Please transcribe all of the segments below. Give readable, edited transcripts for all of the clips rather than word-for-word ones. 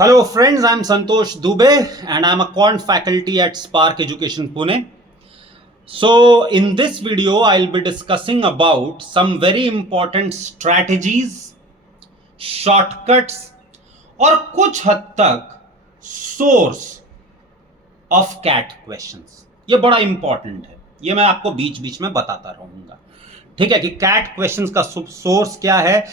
Hello friends, I'm Santosh Dubey and I'm a quant faculty at Spark Education Pune. So in this video, I'll be discussing about some very important strategies, shortcuts और कुछ हद तक source of CAT questions. ये बड़ा important है, ये मैं आपको बीच बीच में बताता रहूंगा. ठीक है कि CAT questions का source क्या है.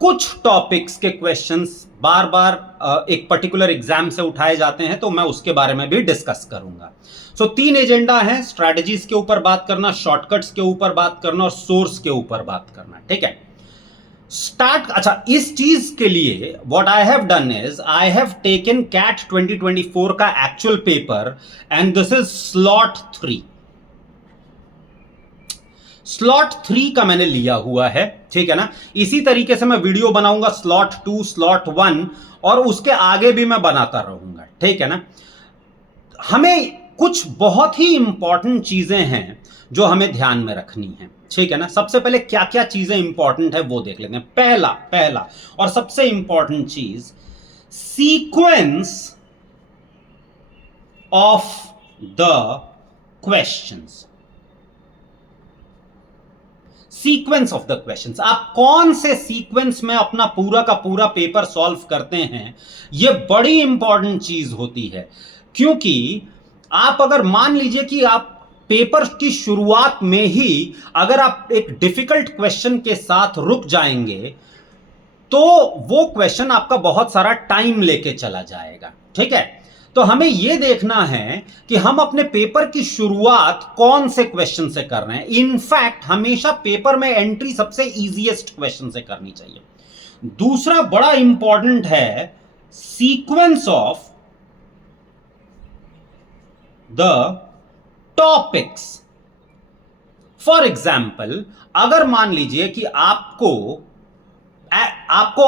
कुछ टॉपिक्स के क्वेश्चंस बार बार एक पर्टिकुलर एग्जाम से उठाए जाते हैं, तो मैं उसके बारे में भी डिस्कस करूंगा. सो तीन एजेंडा है: स्ट्रैटेजीज के ऊपर बात करना, शॉर्टकट्स के ऊपर बात करना और सोर्स के ऊपर बात करना. ठीक है, स्टार्ट. अच्छा, इस चीज के लिए what I have done is I have taken CAT 2024 का actual paper and this is slot 3. Slot 3 का मैंने लिया हुआ है. ठीक है ना. इसी तरीके से मैं वीडियो बनाऊंगा स्लॉट 2, स्लॉट 1 और उसके आगे भी मैं बनाता रहूंगा. ठीक है ना. हमें कुछ बहुत ही इंपॉर्टेंट चीजें हैं जो हमें ध्यान में रखनी है. ठीक है ना. सबसे पहले क्या क्या चीजें इंपॉर्टेंट है वो देख लेते हैं. पहला और सबसे इंपॉर्टेंट चीज, sequence of the questions. Sequence of the questions, आप कौन से सीक्वेंस में अपना पूरा का पूरा पेपर सॉल्व करते हैं, यह बड़ी इंपॉर्टेंट चीज होती है. क्योंकि आप अगर मान लीजिए कि आप पेपर की शुरुआत में ही अगर आप एक डिफिकल्ट क्वेश्चन के साथ रुक जाएंगे तो वो क्वेश्चन आपका बहुत सारा टाइम लेके चला जाएगा. ठीक है, तो हमें यह देखना है कि हम अपने पेपर की शुरुआत कौन से क्वेश्चन से कर रहे हैं. इनफैक्ट हमेशा पेपर में एंट्री सबसे इजीएस्ट क्वेश्चन से करनी चाहिए. दूसरा बड़ा इंपॉर्टेंट है sequence of the topics. For example, अगर मान लीजिए कि आपको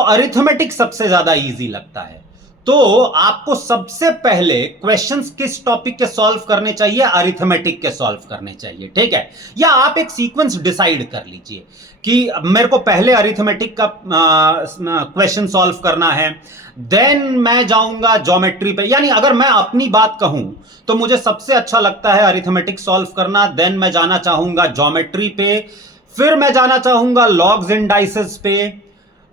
अरिथमेटिक सबसे ज्यादा इजी लगता है, तो आपको सबसे पहले क्वेश्चंस किस टॉपिक के सॉल्व करने चाहिए? अरिथमेटिक के सॉल्व करने चाहिए. ठीक है, या आप एक सीक्वेंस डिसाइड कर लीजिए कि मेरे को पहले अरिथमेटिक का क्वेश्चन सॉल्व करना है, देन मैं जाऊंगा ज्योमेट्री पे. यानी अगर मैं अपनी बात कहूं तो मुझे सबसे अच्छा लगता है अरिथमेटिक सॉल्व करना, देन मैं जाना चाहूंगा ज्योमेट्री पे, फिर मैं जाना चाहूंगा लॉग्स एंड डाइसेस पे,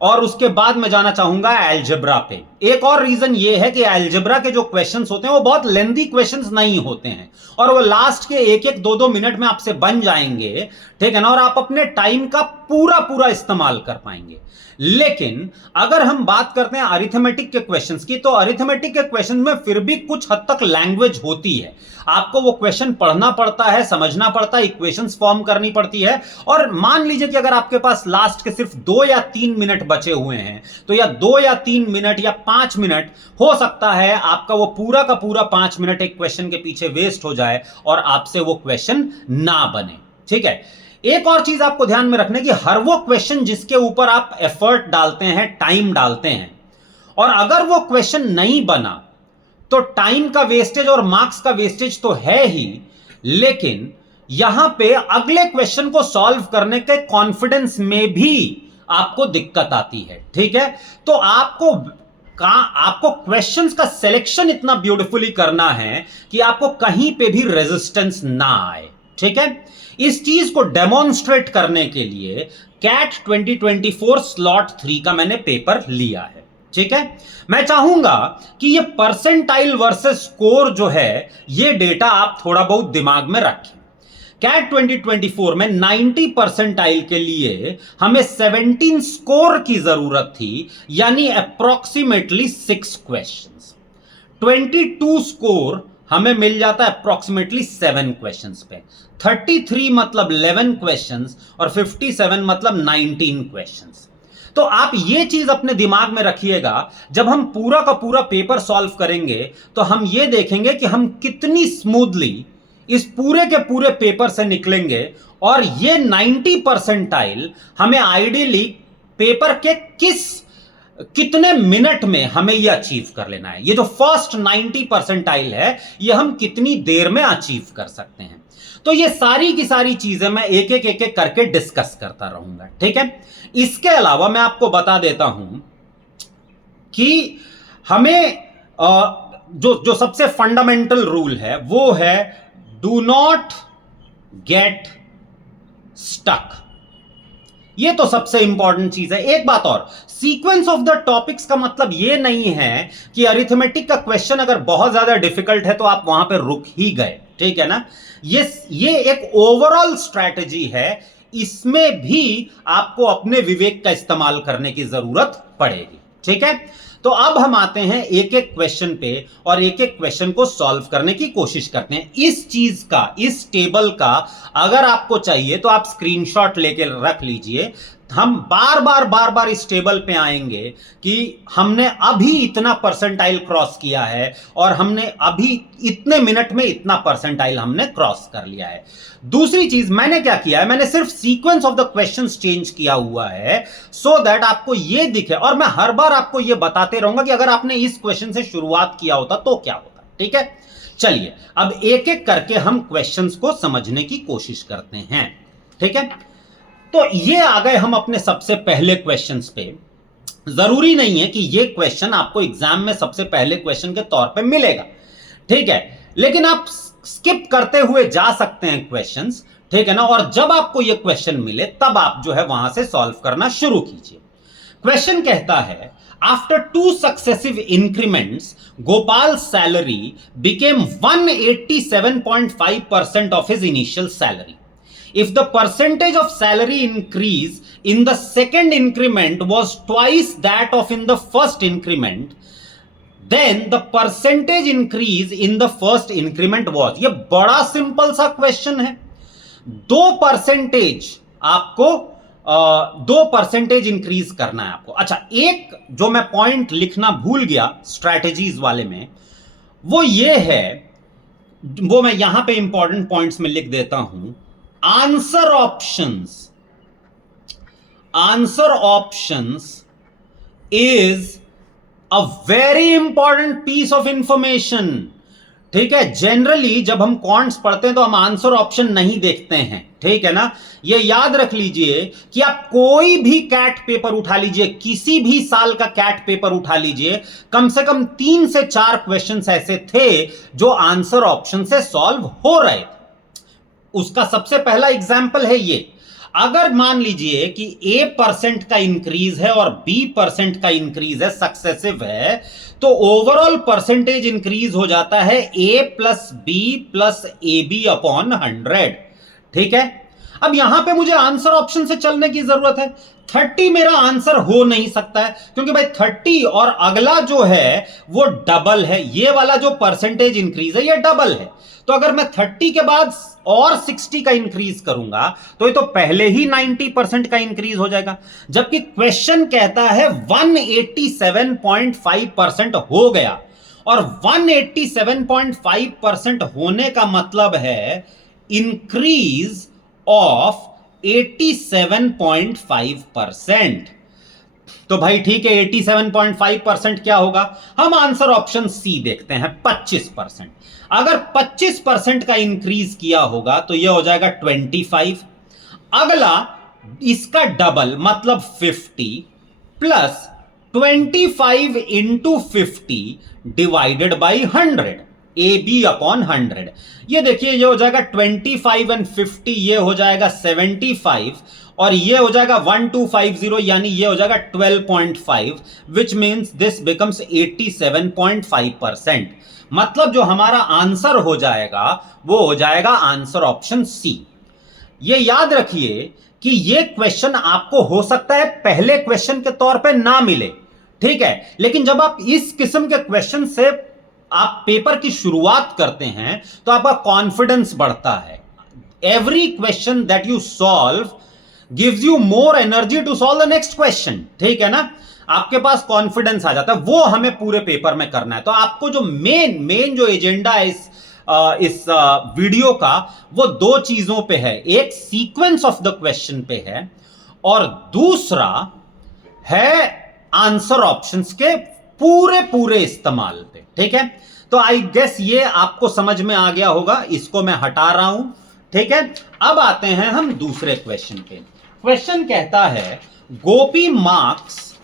और उसके बाद मैं जाना चाहूंगा अलजेब्रा पे. एक और रीजन ये है कि अलजेब्रा के जो क्वेश्चंस होते हैं वो बहुत लेंथी क्वेश्चंस नहीं होते हैं और वो लास्ट के एक 2 मिनट में आपसे बन जाएंगे. ठीक है ना, और आप अपने टाइम का पूरा इस्तेमाल कर पाएंगे. लेकिन अगर हम बात करते हैं अरिथमेटिक के क्वेश्चंस की, तो अरिथमेटिक के क्वेश्चन में फिर भी कुछ हद तक लैंग्वेज होती है. आपको वो क्वेश्चन पढ़ना पड़ता है, समझना पड़ता है, इक्वेशंस फॉर्म करनी पड़ती है. और मान लीजिए कि अगर आपके पास लास्ट के सिर्फ 2 या 3 मिनट बचे हुए हैं, तो या 2 या 3 मिनट या 5 मिनट हो सकता है आपका वो पूरा का पूरा 5 मिनट एक क्वेश्चन के पीछे वेस्ट हो जाए और आपसे वो क्वेश्चन ना बने. ठीक है, एक और चीज आपको ध्यान में रखने की, हर वो क्वेश्चन जिसके ऊपर आप एफर्ट डालते हैं, टाइम डालते हैं, और अगर वो क्वेश्चन नहीं बना तो टाइम का वेस्टेज और मार्क्स का वेस्टेज तो है ही, लेकिन यहां पे अगले क्वेश्चन को सॉल्व करने के कॉन्फिडेंस में भी आपको दिक्कत आती है. ठीक है, तो आपको क्वेश्चंस का सिलेक्शन इतना ब्यूटीफुली करना है कि आपको कहीं पे भी रेजिस्टेंस ना आए. ठीक है, इस चीज को डेमोन्स्ट्रेट करने के लिए कैट 2024 स्लॉट 3 का मैंने पेपर लिया है. ठीक है, मैं चाहूंगा कि ये परसेंटाइल वर्सेस स्कोर जो है, ये डेटा आप थोड़ा बहुत दिमाग में रखें. कैट 2024 में 90 परसेंटाइल के लिए हमें 17 स्कोर की जरूरत थी, यानी अप्रोक्सीमेटली 6 क्वेश्चंस. 22 स्कोर हमें मिल जाता है अप्रोक्सीमेटली 7 क्वेश्चंस पे. 33 मतलब 11 क्वेश्चंस और 57 मतलब 19 क्वेश्चंस. तो आप ये चीज अपने दिमाग में रखिएगा, जब हम पूरा का पूरा पेपर सॉल्व करेंगे तो हम ये देखेंगे कि हम कितनी स्मूथली इस पूरे के पूरे पेपर से निकलेंगे. और ये 90 परसेंटाइल हमें आइडियली पेपर के कितने मिनट में हमें यह अचीव कर लेना है. ये जो फर्स्ट 90 परसेंटाइल है, ये हम कितनी देर में अचीव कर सकते हैं. तो ये सारी की सारी चीजें मैं एक एक करके डिस्कस करता रहूंगा. ठीक है, इसके अलावा मैं आपको बता देता हूं कि हमें जो सबसे फंडामेंटल रूल है वो है डू नॉट गेट स्टक। ये तो सबसे इंपॉर्टेंट चीज है। एक बात और, सीक्वेंस ऑफ द टॉपिक्स का मतलब ये नहीं है कि अरिथमेटिक का क्वेश्चन अगर बहुत ज्यादा डिफिकल्ट है तो आप वहां पे रुक ही गए, ठीक है ना। ये एक ओवरऑल स्ट्रैटेजी है, इसमें भी आपको अपने विवेक का इस्तेमाल करने की जरूरत पड़ेगी, ठीक है। तो अब हम आते हैं एक एक क्वेश्चन पे और एक एक क्वेश्चन को सॉल्व करने की कोशिश करते हैं। इस चीज का, इस टेबल का अगर आपको चाहिए तो आप स्क्रीनशॉट लेके रख लीजिए। हम बार बार इस टेबल पे आएंगे कि हमने अभी इतना परसेंटाइल क्रॉस किया है और हमने अभी इतने मिनट में इतना परसेंटाइल हमने क्रॉस कर लिया है। दूसरी चीज मैंने क्या किया है, मैंने सिर्फ sequence of the questions change किया हुआ है सो दैट आपको यह दिखे, और मैं हर बार आपको यह बताते रहूंगा कि अगर आपने इस क्वेश्चन से शुरुआत किया होता तो क्या होता, ठीक है। चलिए अब एक एक करके हम क्वेश्चंस को समझने की कोशिश करते हैं, ठीक है। तो ये आ गए हम अपने सबसे पहले क्वेश्चंस पे। जरूरी नहीं है कि ये क्वेश्चन आपको एग्जाम में सबसे पहले क्वेश्चन के तौर पे मिलेगा, ठीक है, लेकिन आप स्किप करते हुए जा सकते हैं क्वेश्चंस, ठीक है ना। और जब आपको ये क्वेश्चन मिले तब आप जो है वहां से सॉल्व करना शुरू कीजिए। क्वेश्चन कहता है after 2 successive increments Gopal salary became 187.5% of his initial salary. If the percentage of salary increase in the second increment was twice that of in the first increment, then the percentage increase in the first increment was। ये बड़ा simple सा question है। 2% आपको 2% increase करना है आपको। अच्छा, एक जो मैं पॉइंट लिखना भूल गया स्ट्रैटेजीज वाले में, वो ये है, वो मैं यहां पे इंपॉर्टेंट पॉइंट्स में लिख देता हूं। Answer options is a very important piece of information, ठीक है। जनरली जब हम क्वांट्स पढ़ते हैं तो हम आंसर ऑप्शन नहीं देखते हैं, ठीक है ना। ये याद रख लीजिए कि आप कोई भी कैट पेपर उठा लीजिए, किसी भी साल का कैट पेपर उठा लीजिए, कम से कम 3 से 4 क्वेश्चंस ऐसे थे जो आंसर ऑप्शन से सॉल्व हो रहे थे। उसका सबसे पहला एग्जाम्पल है ये। अगर मान लीजिए कि A% का इंक्रीज है और B% का इंक्रीज है, सक्सेसिव है, तो ओवरऑल परसेंटेज इंक्रीज हो जाता है A plus B plus AB upon 100, ठीक है। अब यहां पे मुझे आंसर ऑप्शन से चलने की जरूरत है। 30 मेरा आंसर हो नहीं सकता है क्योंकि भाई 30 और अगला जो है वो डबल है, ये वाला जो परसेंटेज इंक्रीज है ये डबल है। तो अगर मैं 30 के बाद और 60 का इंक्रीज करूंगा तो ये तो पहले ही 90% का इंक्रीज हो जाएगा, जबकि क्वेश्चन कहता है 187.5% हो गया, और 187.5% होने का मतलब है इंक्रीज ऑफ 87.5%। तो भाई ठीक है, 87.5% क्या होगा, हम आंसर ऑप्शन सी देखते हैं, 25%। अगर 25% का इंक्रीज किया होगा तो यह हो जाएगा 25। अगला इसका डबल मतलब 50 plus 25 into 50 divided by 100, AB upon 100। ये देखिए ये हो जाएगा 25 एंड 50, ये हो जाएगा 75, और ये हो जाएगा 1250, यानी ये हो जाएगा 12.5, विच मीन्स दिस बिकम्स 87.5%। मतलब जो हमारा आंसर हो जाएगा वो हो जाएगा आंसर ऑप्शन सी। ये याद रखिए कि ये क्वेश्चन आपको हो सकता है पहले क्वेश्चन के तौर पे ना मिले, ठीक है, लेकिन जब आप इस किस्म के क्वेश्चन से आप पेपर की शुरुआत करते हैं तो आपका कॉन्फिडेंस बढ़ता है। Every question that you solve gives you more energy to solve the next question, ठीक है ना। आपके पास कॉन्फिडेंस आ जाता है, वो हमें पूरे पेपर में करना है। तो आपको जो मेन जो एजेंडा है इस वीडियो का, वो 2 चीजों पे है। एक सीक्वेंस ऑफ द क्वेश्चन पे है और दूसरा है आंसर ऑप्शंस के पूरे इस्तेमाल पे, ठीक है। तो आई गेस ये आपको समझ में आ गया होगा, इसको मैं हटा रहा हूं, ठीक है। अब आते हैं हम दूसरे क्वेश्चन पे। क्वेश्चन कहता है गोपी marks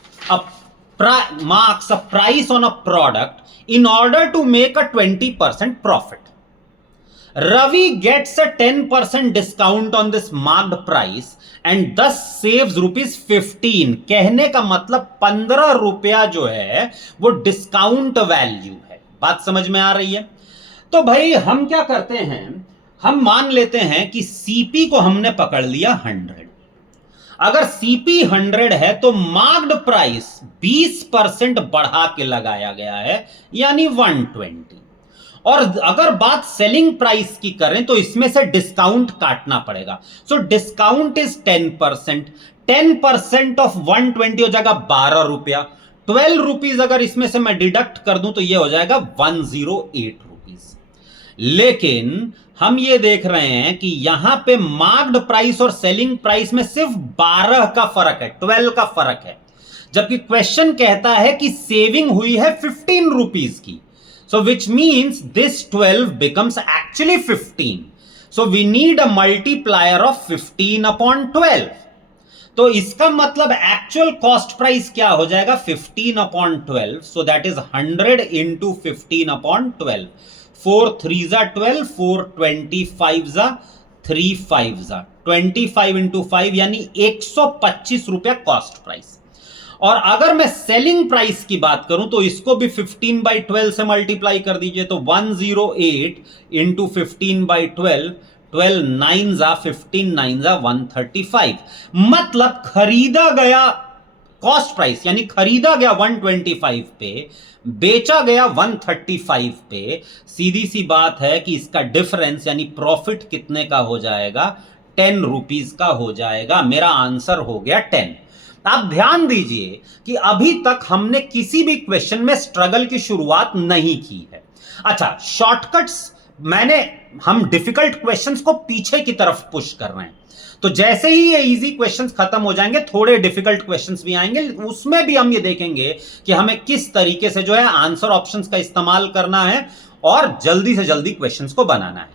marks a price on a product in order to make a 20% profit. Ravi gets a 10% discount on this marked price and thus saves ₹15. कहने का मतलब 15 रुपया जो है वो डिस्काउंट वैल्यू है। बात समझ में आ रही है? तो भाई हम क्या करते हैं, हम मान लेते हैं कि सीपी को हमने पकड़ लिया 100। अगर सीपी 100 है तो मार्क्ड प्राइस 20% बढ़ा के लगाया गया है, यानी 120। और अगर बात सेलिंग प्राइस की करें तो इसमें से डिस्काउंट काटना पड़ेगा। So discount is 10%। 10% ऑफ 120 हो जाएगा 12 रुपया। 12 रुपीज अगर इसमें से मैं डिडक्ट कर दूं तो यह हो जाएगा 108 रुपीज। लेकिन हम ये देख रहे हैं कि यहां पे मार्क्ड प्राइस और सेलिंग प्राइस में सिर्फ 12 का फर्क है, 12 का फर्क है, जबकि क्वेश्चन कहता है कि सेविंग हुई है 15 रुपीज की। So which means this 12 becomes actually 15. So we need a multiplier of 15 upon 12. तो इसका मतलब एक्चुअल कॉस्ट प्राइस क्या हो जाएगा 15 upon 12. So that is 100 into 15 upon 12. 4 3 जा 12, 4 25 जा 3 5 जा 25 into 5 यानी 125 रुपया कॉस्ट प्राइस। और अगर मैं सेलिंग प्राइस की बात करूं तो इसको भी 15/12 से मल्टीप्लाई कर दीजिए, तो 108 इंटू 15/12, 12 9 जा 15 9 जा 135। मतलब खरीदा गया कॉस्ट प्राइस यानी खरीदा गया 125 पे, बेचा गया 135 पे। सीधी सी बात है कि इसका डिफरेंस यानी प्रॉफिट कितने का हो जाएगा, 10 रुपीज का हो जाएगा। मेरा आंसर हो गया 10। आप ध्यान दीजिए कि अभी तक हमने किसी भी क्वेश्चन में स्ट्रगल की शुरुआत नहीं की है। अच्छा, शॉर्टकट्स हम डिफिकल्ट क्वेश्चंस को पीछे की तरफ पुश कर रहे हैं, तो जैसे ही ये इजी क्वेश्चंस खत्म हो जाएंगे थोड़े डिफिकल्ट क्वेश्चंस भी आएंगे, उसमें भी हम ये देखेंगे कि हमें किस तरीके से जो है आंसर ऑप्शंस का इस्तेमाल करना है और जल्दी से जल्दी क्वेश्चंस को बनाना है।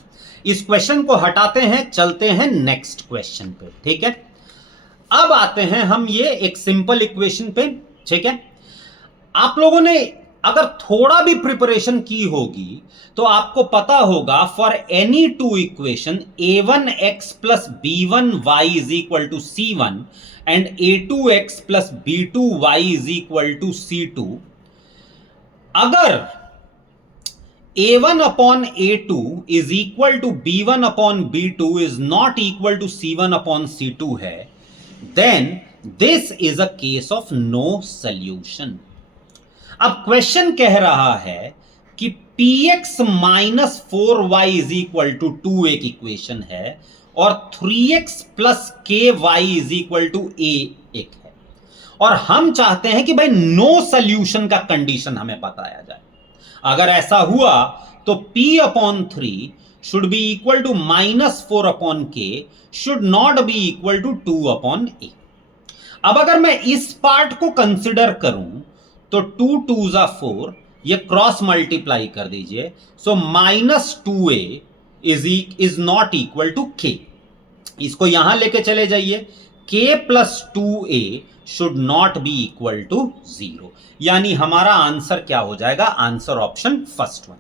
इस क्वेश्चन को हटाते हैं, चलते हैं नेक्स्ट क्वेश्चन पे। ठीक है, अब आते हैं हम ये एक सिंपल इक्वेशन पे। ठीक है, आप लोगों ने अगर थोड़ा भी प्रिपरेशन की होगी तो आपको पता होगा for any two equation a1x plus b1y is equal to c1 and a2x plus b2y is equal to c2, अगर a1 upon a2 is equal to b1 upon b2 is not equal to c1 upon c2 है, then this is a case of no solution. अब question कह रहा है कि px minus 4y is equal to 2 एक equation है और 3x plus ky is equal to a एक है, और हम चाहते हैं कि भाई नो सॉल्यूशन का कंडीशन हमें बताया जाए। अगर ऐसा हुआ तो p upon 3 should be equal to -4 upon k should not be equal to 2 upon a. अब अगर मैं इस पार्ट को कंसिडर करूं तो 2 2 जा 4, ये क्रॉस मल्टीप्लाई कर दीजिए, so -2a is not equal to k। इसको यहां लेके चले जाइए, k plus 2a should not be equal to 0, यानी हमारा आंसर क्या हो जाएगा, answer option first one,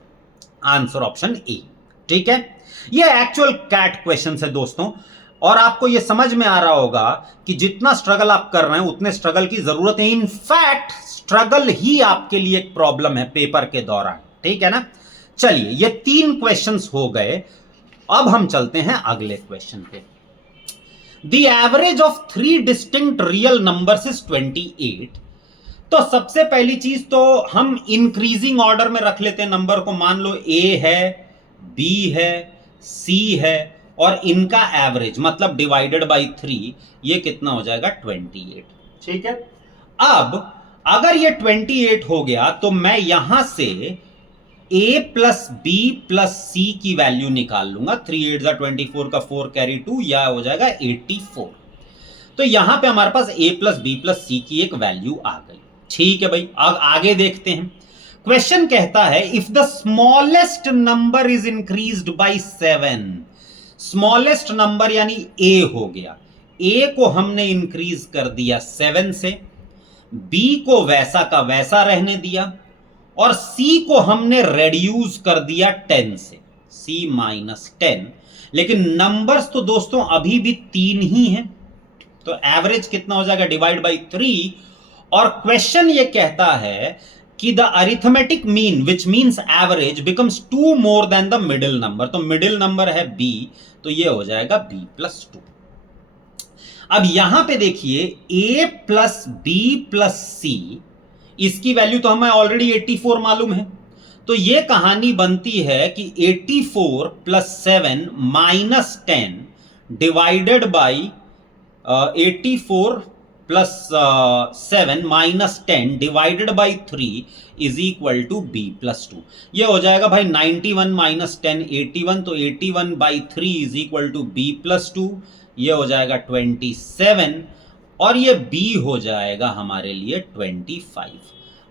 answer option A. ठीक है, ये एक्चुअल कैट क्वेश्चन है दोस्तों, और आपको ये समझ में आ रहा होगा कि जितना स्ट्रगल आप कर रहे हैं उतने स्ट्रगल की जरूरत है। इनफैक्ट स्ट्रगल ही आपके लिए एक प्रॉब्लम है पेपर के दौरान। ठीक है ना, चलिए ये 3 क्वेश्चंस हो गए, अब हम चलते हैं अगले क्वेश्चन पे। The average of 3 distinct real numbers is 28। तो सबसे पहली चीज तो हम इंक्रीजिंग ऑर्डर में रख लेते हैं नंबर को। मान लो a है, b है, c है और इनका एवरेज मतलब डिवाइडेड बाय 3, ये कितना हो जाएगा 28। ठीक है, अब अगर ये 28 हो गया तो मैं यहां से a plus b plus c की वैल्यू निकाल लूंगा। 3 8 जा 24 का 4 कैरी 2, यह हो जाएगा 84। तो यहां पे हमारे पास a plus b plus c की एक वैल्यू आ गई। ठीक है भाई, अब आगे देखते हैं। क्वेश्चन कहता है if the smallest number is increased by 7, smallest number यानी a हो गया, a को हमने इंक्रीज कर दिया 7 से, B को वैसा का वैसा रहने दिया और C को हमने रेड्यूस कर दिया 10 से, C माइनस 10। लेकिन नंबर्स तो दोस्तों अभी भी 3 ही हैं, तो एवरेज कितना हो जाएगा, डिवाइड बाई 3। और क्वेश्चन ये कहता है कि the arithmetic mean which means average becomes 2 more than the middle number. तो मिडिल नंबर है B, तो ये हो जाएगा B प्लस 2। अब यहां पे देखिए A plus B plus C, इसकी वैल्यू तो हमें ऑलरेडी 84 मालूम है, तो ये कहानी बनती है कि 84 plus 7 minus 10 divided by 84 plus 7 minus 10 divided by 3 is equal to B plus 2। ये हो जाएगा भाई 91 माइनस 10 81, तो 81 by 3 is equal to B plus 2। ये हो जाएगा 27 और ये B हो जाएगा हमारे लिए 25।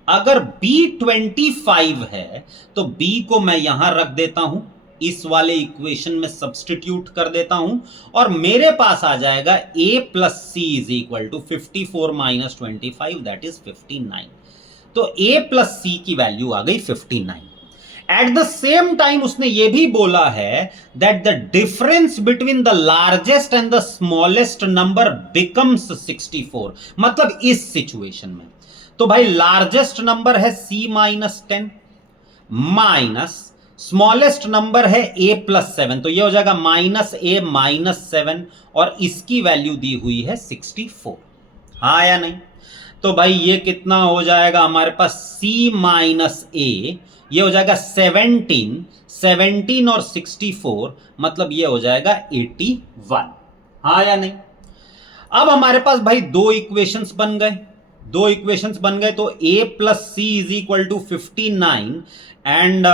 अगर B 25 है तो B को मैं यहां रख देता हूं, इस वाले इक्वेशन में सब्स्टिट्यूट कर देता हूं और मेरे पास आ जाएगा A plus C is equal to 54 minus 25 that is 59। तो A प्लस C की वैल्यू आ गई 59। एट द सेम टाइम उसने ये भी बोला है that the difference between the largest and the smallest number becomes 64। मतलब इस सिचुएशन में तो भाई लार्जेस्ट नंबर है C minus 10 minus smallest number है A प्लस 7, तो ये हो जाएगा माइनस A माइनस 7 और इसकी वैल्यू दी हुई है 64। हाँ या नहीं? तो भाई ये कितना हो जाएगा हमारे पास C माइनस A, ये हो जाएगा 17 और 64, मतलब ये हो जाएगा 81। हाँ या नहीं? अब हमारे पास भाई दो इक्वेशंस बन गए, तो A plus C is equal to 59 and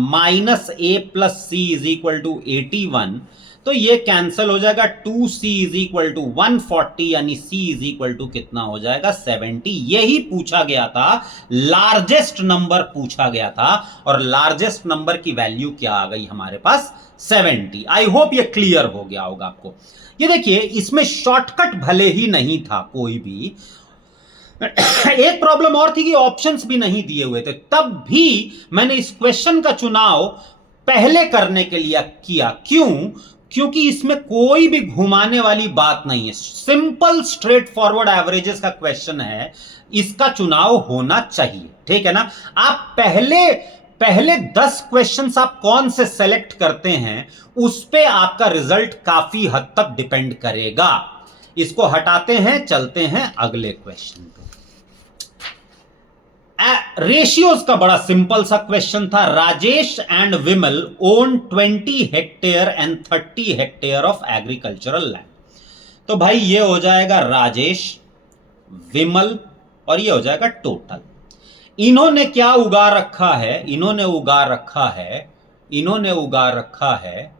minus A plus C is equal to 81। तो ये कैंसल हो जाएगा, 2C इज इक्वल टू 140 यानी C इज इक्वल टू कितना हो जाएगा 70। यही पूछा गया था, लार्जेस्ट नंबर पूछा गया था और लार्जेस्ट नंबर की वैल्यू क्या आ गई हमारे पास 70। आई होप ये क्लियर हो गया होगा आपको। ये देखिए इसमें शॉर्टकट भले ही नहीं था कोई भी, एक प्रॉब्लम और थी कि ऑप्शंस भी नहीं दिए हुए थे, तब भी मैंने इस क्वेश्चन का चुनाव पहले करने के लिए किया। क्यों? क्योंकि इसमें कोई भी घुमाने वाली बात नहीं है, सिंपल स्ट्रेट फॉरवर्ड एवरेजेस का क्वेश्चन है, इसका चुनाव होना चाहिए। ठीक है ना? आप पहले 10 क्वेश्चंस आप कौन से सेलेक्ट करते हैं उस पे आपका रिजल्ट काफी हद तक डिपेंड करेगा। इसको हटाते हैं, चलते हैं अगले क्वेश्चन पे। रेशियोज का बड़ा सिंपल सा क्वेश्चन था। Rajesh and Vimal own 20 hectare and 30 hectare of agricultural land. तो भाई ये हो जाएगा राजेश, विमल और ये हो जाएगा टोटल। इन्होंने क्या उगा रखा है? इन्होंने उगा रखा है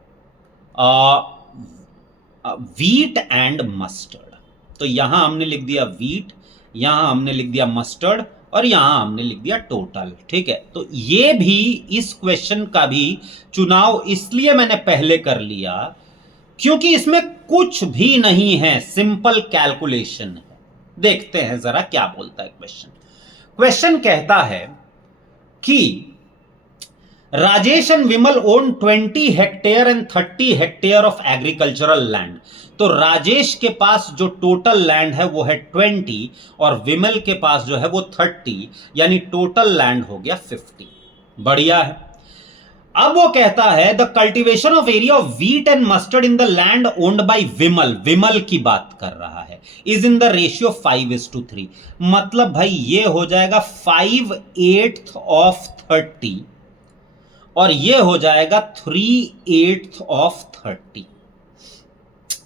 वीट एंड मस्टर्ड। तो यहां हमने लिख दिया वीट, यहां हमने लिख दिया मस्टर्ड और यहां हमने लिख दिया टोटल। ठीक है, तो ये भी इस क्वेश्चन का भी चुनाव इसलिए मैंने पहले कर लिया क्योंकि इसमें कुछ भी नहीं है, सिंपल कैलकुलेशन है। देखते हैं जरा क्या बोलता है क्वेश्चन कहता है कि Rajesh and Vimal own 20 hectare and 30 hectare of agricultural land. तो राजेश के पास जो टोटल लैंड है वो है 20 और विमल के पास जो है वो 30, यानी टोटल लैंड हो गया 50। बढ़िया है। अब वो कहता है the cultivation of area of wheat and mustard in the land owned by Vimal की बात कर रहा है, इज इन द रेशियो 5:3। मतलब भाई ये हो जाएगा 5/8 ऑफ 30 और ये हो जाएगा 3/8 ऑफ 30।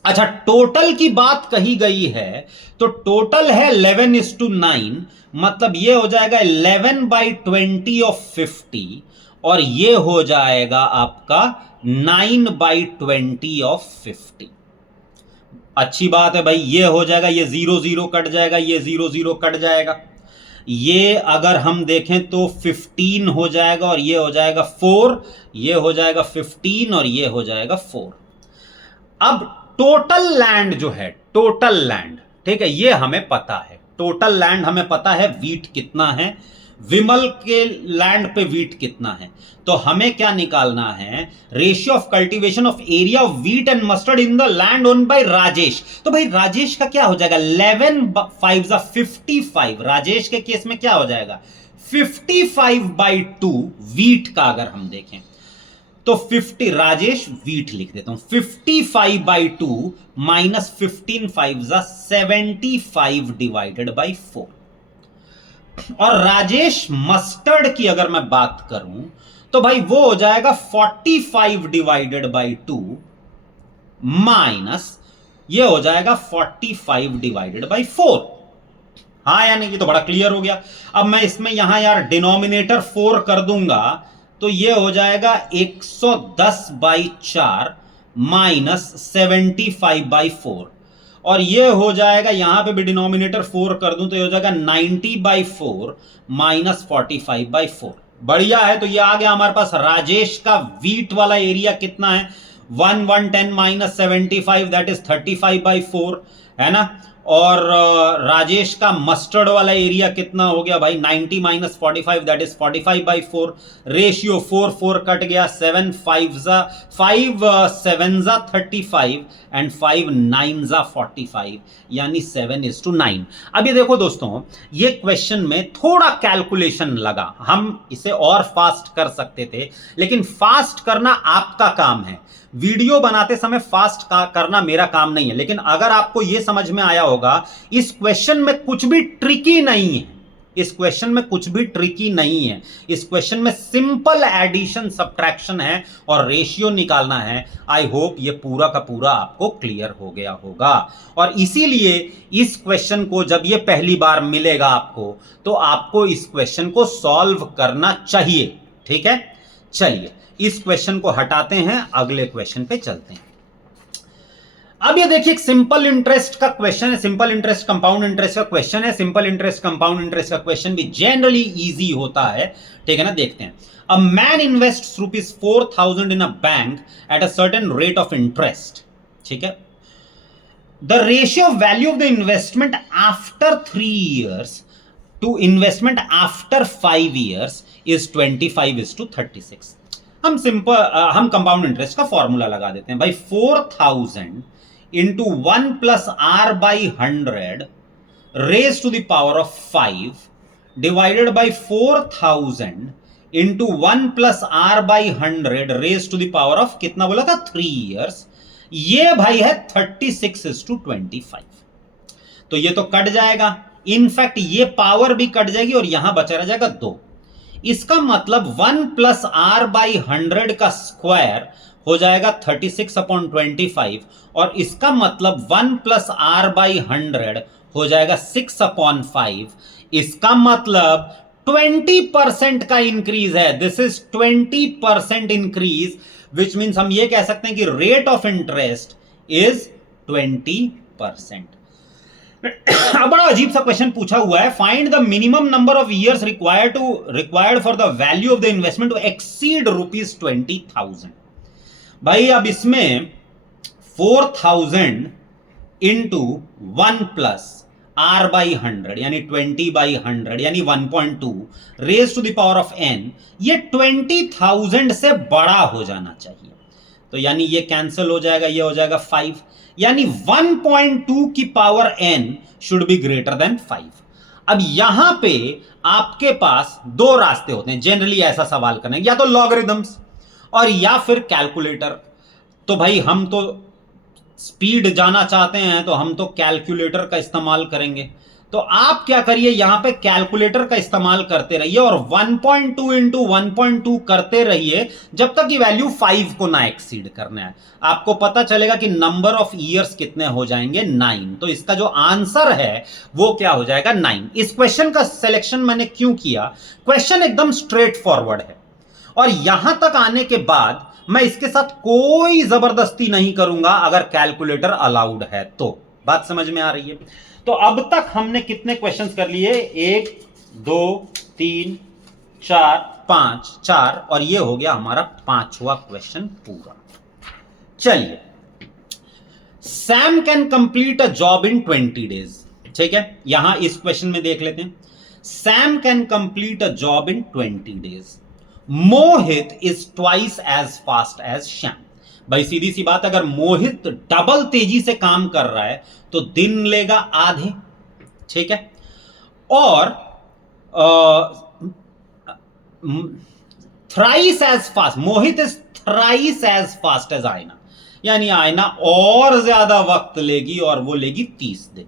अच्छा, टोटल की बात कही गई है तो टोटल है 11:9, मतलब ये हो जाएगा 11/20 ऑफ 50 और ये हो जाएगा आपका 9/20 ऑफ 50। अच्छी बात है भाई, ये हो जाएगा, ये 0 कट जाएगा, ये 0 कट जाएगा, ये अगर हम देखें तो 15 हो जाएगा और ये हो जाएगा 4, ये हो जाएगा 15 और ये हो जाएगा 4। अब टोटल लैंड जो है, टोटल लैंड, ठीक है, ये हमें पता है टोटल लैंड हमें पता है वीट कितना है, विमल के लैंड पे वीट कितना है, तो हमें क्या निकालना है, ratio of cultivation of area of wheat and mustard in the land owned bye Rajesh. तो भाई राजेश का क्या हो जाएगा, 11 5 55। राजेश के केस में क्या हो जाएगा 55/2 वीट का अगर हम देखें तो 50, राजेश वीट लिख देता हूं, 55/2 माइनस 15 5 75 डिवाइडेड बाई 4। और राजेश मस्टर्ड की अगर मैं बात करूं तो भाई वो हो जाएगा 45 डिवाइडेड बाई 2 माइनस ये हो जाएगा 45 डिवाइडेड बाई 4। हाँ यानी ये तो बड़ा क्लियर हो गया। अब मैं इसमें यहां यार डिनोमिनेटर 4 कर दूंगा तो ये हो जाएगा 110/4 माइनस 75/4, और ये हो जाएगा यहां पे भी डिनोमिनेटर 4 कर दूं तो ये हो जाएगा 90/4 माइनस 45/4। बढ़िया है। तो ये आ गया हमारे पास राजेश का वीट वाला एरिया कितना है, 110 माइनस 75 दैट इज 35/4 है ना। और राजेश का मस्टर्ड वाला एरिया कितना हो गया भाई, 90 minus 45 that is 45/4। Ratio 4 4 cut गया, 7 5 7 35 एंड 5 9 45 यानी 7:9। अब ये देखो दोस्तों, ये क्वेश्चन में थोड़ा कैलकुलेशन लगा, हम इसे और फास्ट कर सकते थे, लेकिन फास्ट करना आपका काम है, वीडियो बनाते समय फास्ट करना मेरा काम नहीं है। लेकिन अगर आपको यह समझ में आया होगा इस क्वेश्चन में कुछ भी ट्रिकी नहीं है, इस क्वेश्चन में कुछ भी ट्रिकी नहीं है, इस क्वेश्चन में सिंपल एडिशन सब्ट्रैक्शन है और रेशियो निकालना है। आई होप ये पूरा का पूरा आपको क्लियर हो गया होगा। और इसीलिए इस क्वेश्चन को जब ये पहली बार मिलेगा आपको तो आपको इस क्वेश्चन को सॉल्व करना चाहिए। ठीक है, चलिए इस क्वेश्चन को हटाते हैं, अगले क्वेश्चन पे चलते हैं। अब ये देखिए एक सिंपल इंटरेस्ट का क्वेश्चन है, सिंपल इंटरेस्ट कंपाउंड इंटरेस्ट का क्वेश्चन है। सिंपल इंटरेस्ट कंपाउंड इंटरेस्ट का क्वेश्चन भी जनरली इजी होता है, ठीक है ना। देखते हैं, a man invests ₹4,000 in a bank at a certain rate of interest, ठीक है। The ratio of value of the investment after 3 years to investment after 5 years is 25:36। हम कंपाउंड इंटरेस्ट का फॉर्मूला लगा देते हैं भाई, 4,000 into 1 plus r by 100 raise to the power of 5 divided by 4,000 into 1 plus r by 100 raise to the power of कितना बोला था 3 years। ये भाई है 36:25। तो ये तो कट जाएगा, इनफैक्ट ये पावर भी कट जाएगी और यहां बचा रह जाएगा 2। इसका मतलब 1 प्लस आर बाई 100 का स्क्वायर हो जाएगा 36/25, और इसका मतलब 1 प्लस आर बाई 100 हो जाएगा 6/5। इसका मतलब 20% का इंक्रीज है, this is 20% increase, which means हम ये कह सकते हैं कि रेट ऑफ इंटरेस्ट इज 20%। बड़ा अजीब सा क्वेश्चन पूछा हुआ है, find the minimum number of years required for the value of the investment to exceed ₹20,000। भाई अब इसमें 4,000 इंटू 1 प्लस आर बाई 100 यानी 20/100 यानी 1.2 raise to the power of n, ये 20,000 से बड़ा हो जाना चाहिए। तो यानी ये कैंसिल हो जाएगा, ये हो जाएगा 5, यानी 1.2 की power n should be greater than 5। अब यहां पे आपके पास 2 रास्ते होते हैं जनरली ऐसा सवाल करने, या तो लॉगरिथम्स और या फिर कैलकुलेटर। तो भाई हम तो स्पीड जाना चाहते हैं तो हम तो कैलकुलेटर का इस्तेमाल करेंगे। तो आप क्या करिए, यहां पे कैलकुलेटर का इस्तेमाल करते रहिए और 1.2 इंटू 1.2 करते रहिए जब तक कि वैल्यू 5 को ना एक्सीड करना है। आपको पता चलेगा कि नंबर ऑफ ईयर्स कितने हो जाएंगे, 9। तो इसका जो आंसर है वो क्या हो जाएगा, 9। इस क्वेश्चन का सिलेक्शन मैंने क्यों किया, क्वेश्चन एकदम स्ट्रेट फॉरवर्ड है और यहां तक आने के बाद मैं इसके साथ कोई जबरदस्ती नहीं करूंगा अगर कैलकुलेटर अलाउड है तो। बात समझ में आ रही है? तो अब तक हमने कितने क्वेश्चंस कर लिए, 1 2 3 4 5, 4, और ये हो गया हमारा 5वां क्वेश्चन पूरा। चलिए, Sam can complete a job in 20 days। ठीक है, यहां इस क्वेश्चन में देख लेते हैं। Sam can complete a job in 20 days, Mohit is twice as fast as Shyam. भाई सीधी सी बात, अगर मोहित डबल तेजी से काम कर रहा है तो दिन लेगा आधे। ठीक है, और thrice as fast, Mohit is thrice as fast as Ayana, यानी आयना और ज्यादा वक्त लेगी और वो लेगी 30 दिन।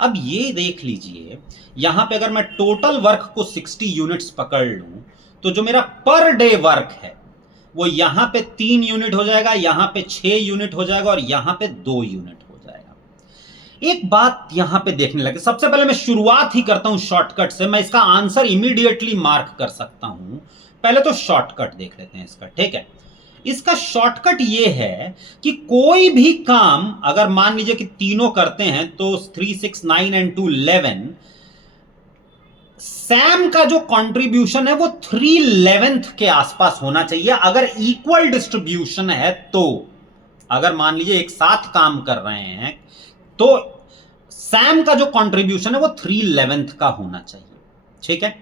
अब ये देख लीजिए, यहां पे अगर मैं टोटल वर्क को 60 यूनिट्स पकड़ लूं तो जो मेरा पर डे वर्क है वो यहां पे 3 यूनिट हो जाएगा, यहां पे 6 यूनिट हो जाएगा और यहां पे 2 यूनिट हो जाएगा। एक बात यहां पे देखने लगे, सबसे पहले मैं शुरुआत ही करता हूं शॉर्टकट से, मैं इसका आंसर इमीडिएटली मार्क कर सकता हूं। पहले तो शॉर्टकट देख लेते हैं इसका। ठीक है, इसका शॉर्टकट ये है कि कोई भी काम अगर मान लीजिए कि तीनों करते हैं तो 3, 6, 9 एंड 2 11, सैम का जो कंट्रीब्यूशन है वो 3/11 के आसपास होना चाहिए अगर इक्वल डिस्ट्रीब्यूशन है। तो अगर मान लीजिए एक साथ काम कर रहे हैं तो सैम का जो कंट्रीब्यूशन है वो 3/11 का होना चाहिए। ठीक है,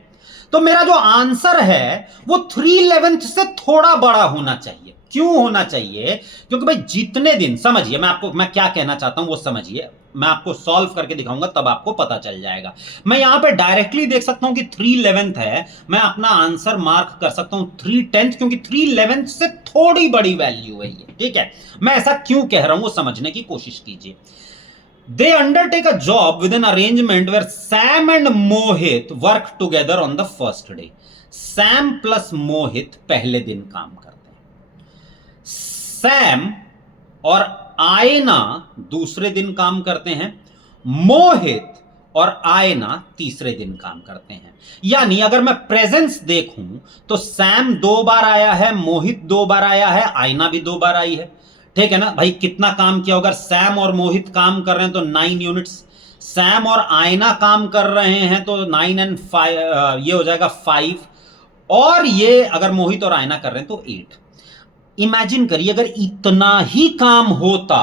तो मेरा जो आंसर है वो 3/11 से थोड़ा बड़ा होना चाहिए। क्यों होना चाहिए? क्योंकि भाई जितने दिन, समझिए मैं क्या कहना चाहता हूं वो समझिए, मैं आपको सॉल्व करके दिखाऊंगा तब आपको पता चल जाएगा। मैं यहां पे डायरेक्टली देख सकता हूं कि 3/11 है, मैं अपना आंसर मार्क कर सकता हूं 3/10, क्योंकि 3/11 से थोड़ी बड़ी वैल्यू है ये। ठीक है, मैं ऐसा क्यों कह रहा हूं वो समझने की कोशिश कीजिए। They undertake a job with an arrangement where Sam and Mohit work together on the first day. Sam plus Mohit पहले दिन काम करते हैं, Sam और आयना दूसरे दिन काम करते हैं, मोहित और आयना तीसरे दिन काम करते हैं। यानी अगर मैं प्रेजेंस देखूं तो सैम 2 बार आया है, मोहित 2 बार आया है, आयना भी 2 बार आई है। ठीक है ना भाई, कितना काम किया होगा? सैम और मोहित काम कर रहे हैं तो 9 यूनिट्स, सैम और आयना काम कर रहे हैं तो 9 एंड 5 ये हो जाएगा 5, और ये अगर मोहित और आयना कर रहे हैं तो 8। इमेजिन करिए अगर इतना ही काम होता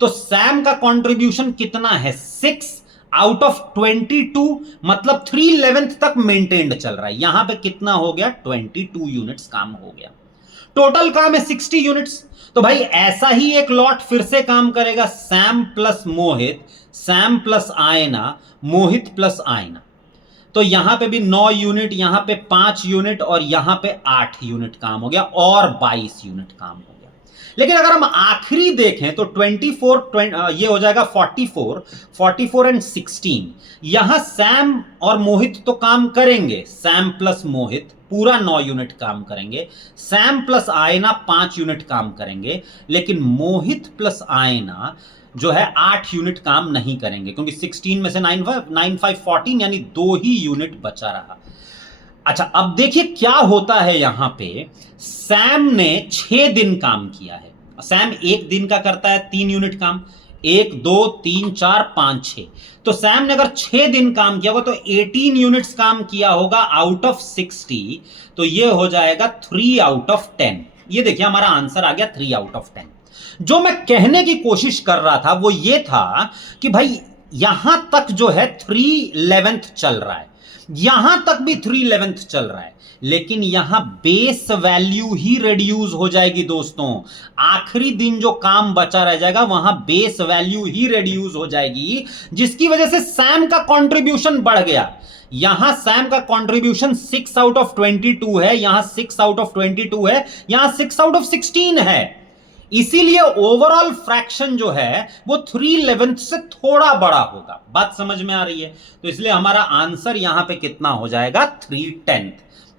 तो सैम का कंट्रीब्यूशन कितना है? 6 आउट ऑफ 22, मतलब 3/11 तक मेंटेन्ड चल रहा है। यहां पे कितना हो गया? 22 यूनिट्स काम हो गया। टोटल काम है 60 यूनिट्स। तो भाई ऐसा ही एक लॉट फिर से काम करेगा, सैम प्लस मोहित, सैम प्लस आयना, मोहित प्लस आयना। तो यहां पे भी 9 यूनिट, यहां पे 5 यूनिट और यहां पे 8 यूनिट काम हो गया और 22 यूनिट काम हो गया। लेकिन अगर हम आखिरी देखें तो 24 ये हो जाएगा 44 एंड 16। यहां सैम और मोहित तो काम करेंगे, सैम प्लस मोहित पूरा 9 यूनिट काम करेंगे, सैम प्लस आयना 5 यूनिट काम करेंगे, लेकिन मोहित प्लस आयना जो है 8 यूनिट काम नहीं करेंगे, क्योंकि 16 में से 9 5 14, यानी 2 ही यूनिट बचा रहा। अच्छा, अब देखिए क्या होता है यहां पे। सैम ने 6 दिन काम किया है, सैम एक दिन का करता है 3 यूनिट काम, 1 2 3 4 5 6। तो सैम ने अगर 6 दिन काम किया होगा तो 18 यूनिट्स काम किया होगा आउट ऑफ 60, तो ये हो जाएगा 3 आउट ऑफ 10। ये देखिए हमारा आंसर आ गया 3 आउट ऑफ 10। जो मैं कहने की कोशिश कर रहा था वो ये था कि भाई यहां तक जो है 3/11 चल रहा है, यहां तक भी 3/11 चल रहा है, लेकिन यहां बेस वैल्यू ही रिड्यूस हो जाएगी दोस्तों। आखिरी दिन जो काम बचा रह जाएगा वहां बेस वैल्यू ही रिड्यूस हो जाएगी, जिसकी वजह से सैम का कंट्रीब्यूशन बढ़ गया। यहां सैम का कंट्रीब्यूशन 6 आउट ऑफ 22 है, यहां 6 आउट ऑफ 22 है, यहां 6 आउट ऑफ 16 है। इसीलिए ओवरऑल फ्रैक्शन जो है वो 3/11 से थोड़ा बड़ा होगा। बात समझ में आ रही है? तो इसलिए हमारा आंसर यहां पे कितना हो जाएगा? 3/10।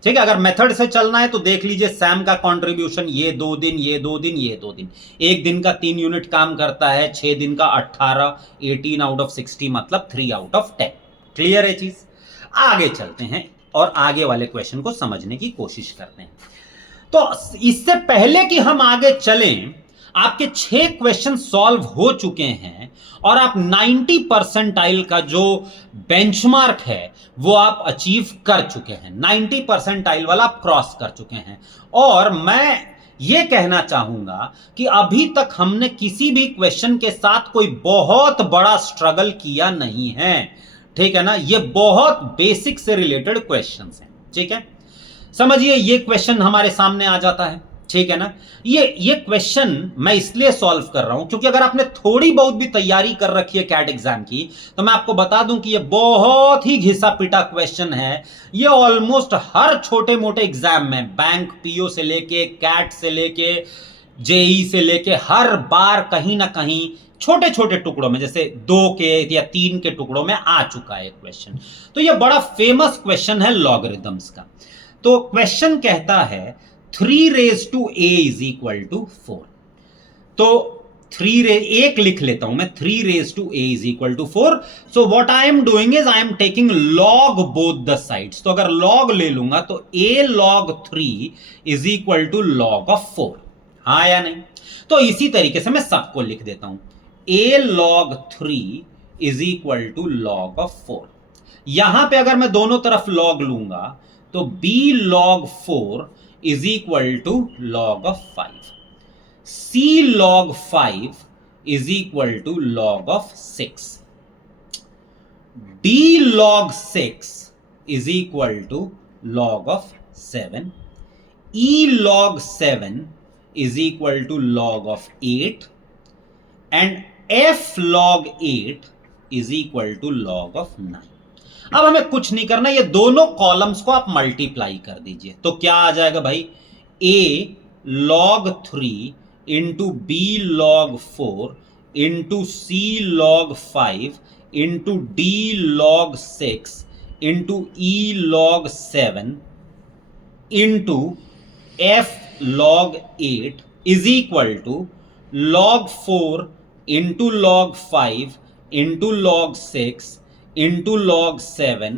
ठीक है, अगर मेथड से चलना है तो देख लीजिए सैम का कंट्रीब्यूशन ये 2 दिन, ये 2 दिन, ये 2 दिन, एक दिन का 3 यूनिट काम करता है, 6 दिन का 18, 18 आउट ऑफ 60, मतलब 3 आउट ऑफ 10। क्लियर है चीज? आगे चलते हैं और आगे वाले क्वेश्चन को समझने की कोशिश करते हैं। तो इससे पहले कि हम आगे चलें, आपके 6 क्वेश्चन सॉल्व हो चुके हैं और आप 90 परसेंटाइल का जो बेंचमार्क है वो आप अचीव कर चुके हैं। 90 परसेंटाइल वाला आप क्रॉस कर चुके हैं। और मैं ये कहना चाहूंगा कि अभी तक हमने किसी भी क्वेश्चन के साथ कोई बहुत बड़ा स्ट्रगल किया नहीं है, ठीक है ना। ये बहुत बेसिक से रिलेटेड क्वेश्चंस हैं, ठीक है। समझिए ये क्वेश्चन हमारे सामने आ जाता है, ठीक है ना। ये क्वेश्चन मैं इसलिए सॉल्व कर रहा हूं क्योंकि अगर आपने थोड़ी बहुत भी तैयारी कर रखी है कैट एग्जाम की, तो मैं आपको बता दूं कि ये बहुत ही घिसा पिटा क्वेश्चन है। ये ऑलमोस्ट हर छोटे मोटे एग्जाम में, बैंक पीओ से लेके, कैट से लेके, जेई से लेके, हर बार कहीं ना कहीं छोटे छोटे टुकड़ों में, जैसे 2 के या 3 के टुकड़ों में आ चुका है क्वेश्चन। तो ये बड़ा फेमस क्वेश्चन है लॉगरिथम्स का। तो क्वेश्चन कहता है 3 raised to a is equal to 4। तो 1 लिख लेता हूं मैं, 3 raised to a is equal to 4। so what I am doing is I am taking log both the sides। तो अगर log ले लूंगा तो a log 3 is equal to log of 4, हाँ या नहीं। तो इसी तरीके से मैं सबको लिख देता हूं, a log 3 is equal to log of 4। यहां पे अगर मैं दोनों तरफ log लूंगा तो b log 4 is equal to log of 5, c log 5 is equal to log of 6, d log 6 is equal to log of 7, e log 7 is equal to log of 8, and f log 8 is equal to log of 9। अब हमें कुछ नहीं करना, ये दोनों columns को आप multiply कर दीजिए। तो क्या आ जाएगा भाई, a log 3 into b log 4 into c log 5 into d log 6 into e log 7 into f log 8 is equal to log 4 into log 5 into log 6 into log 7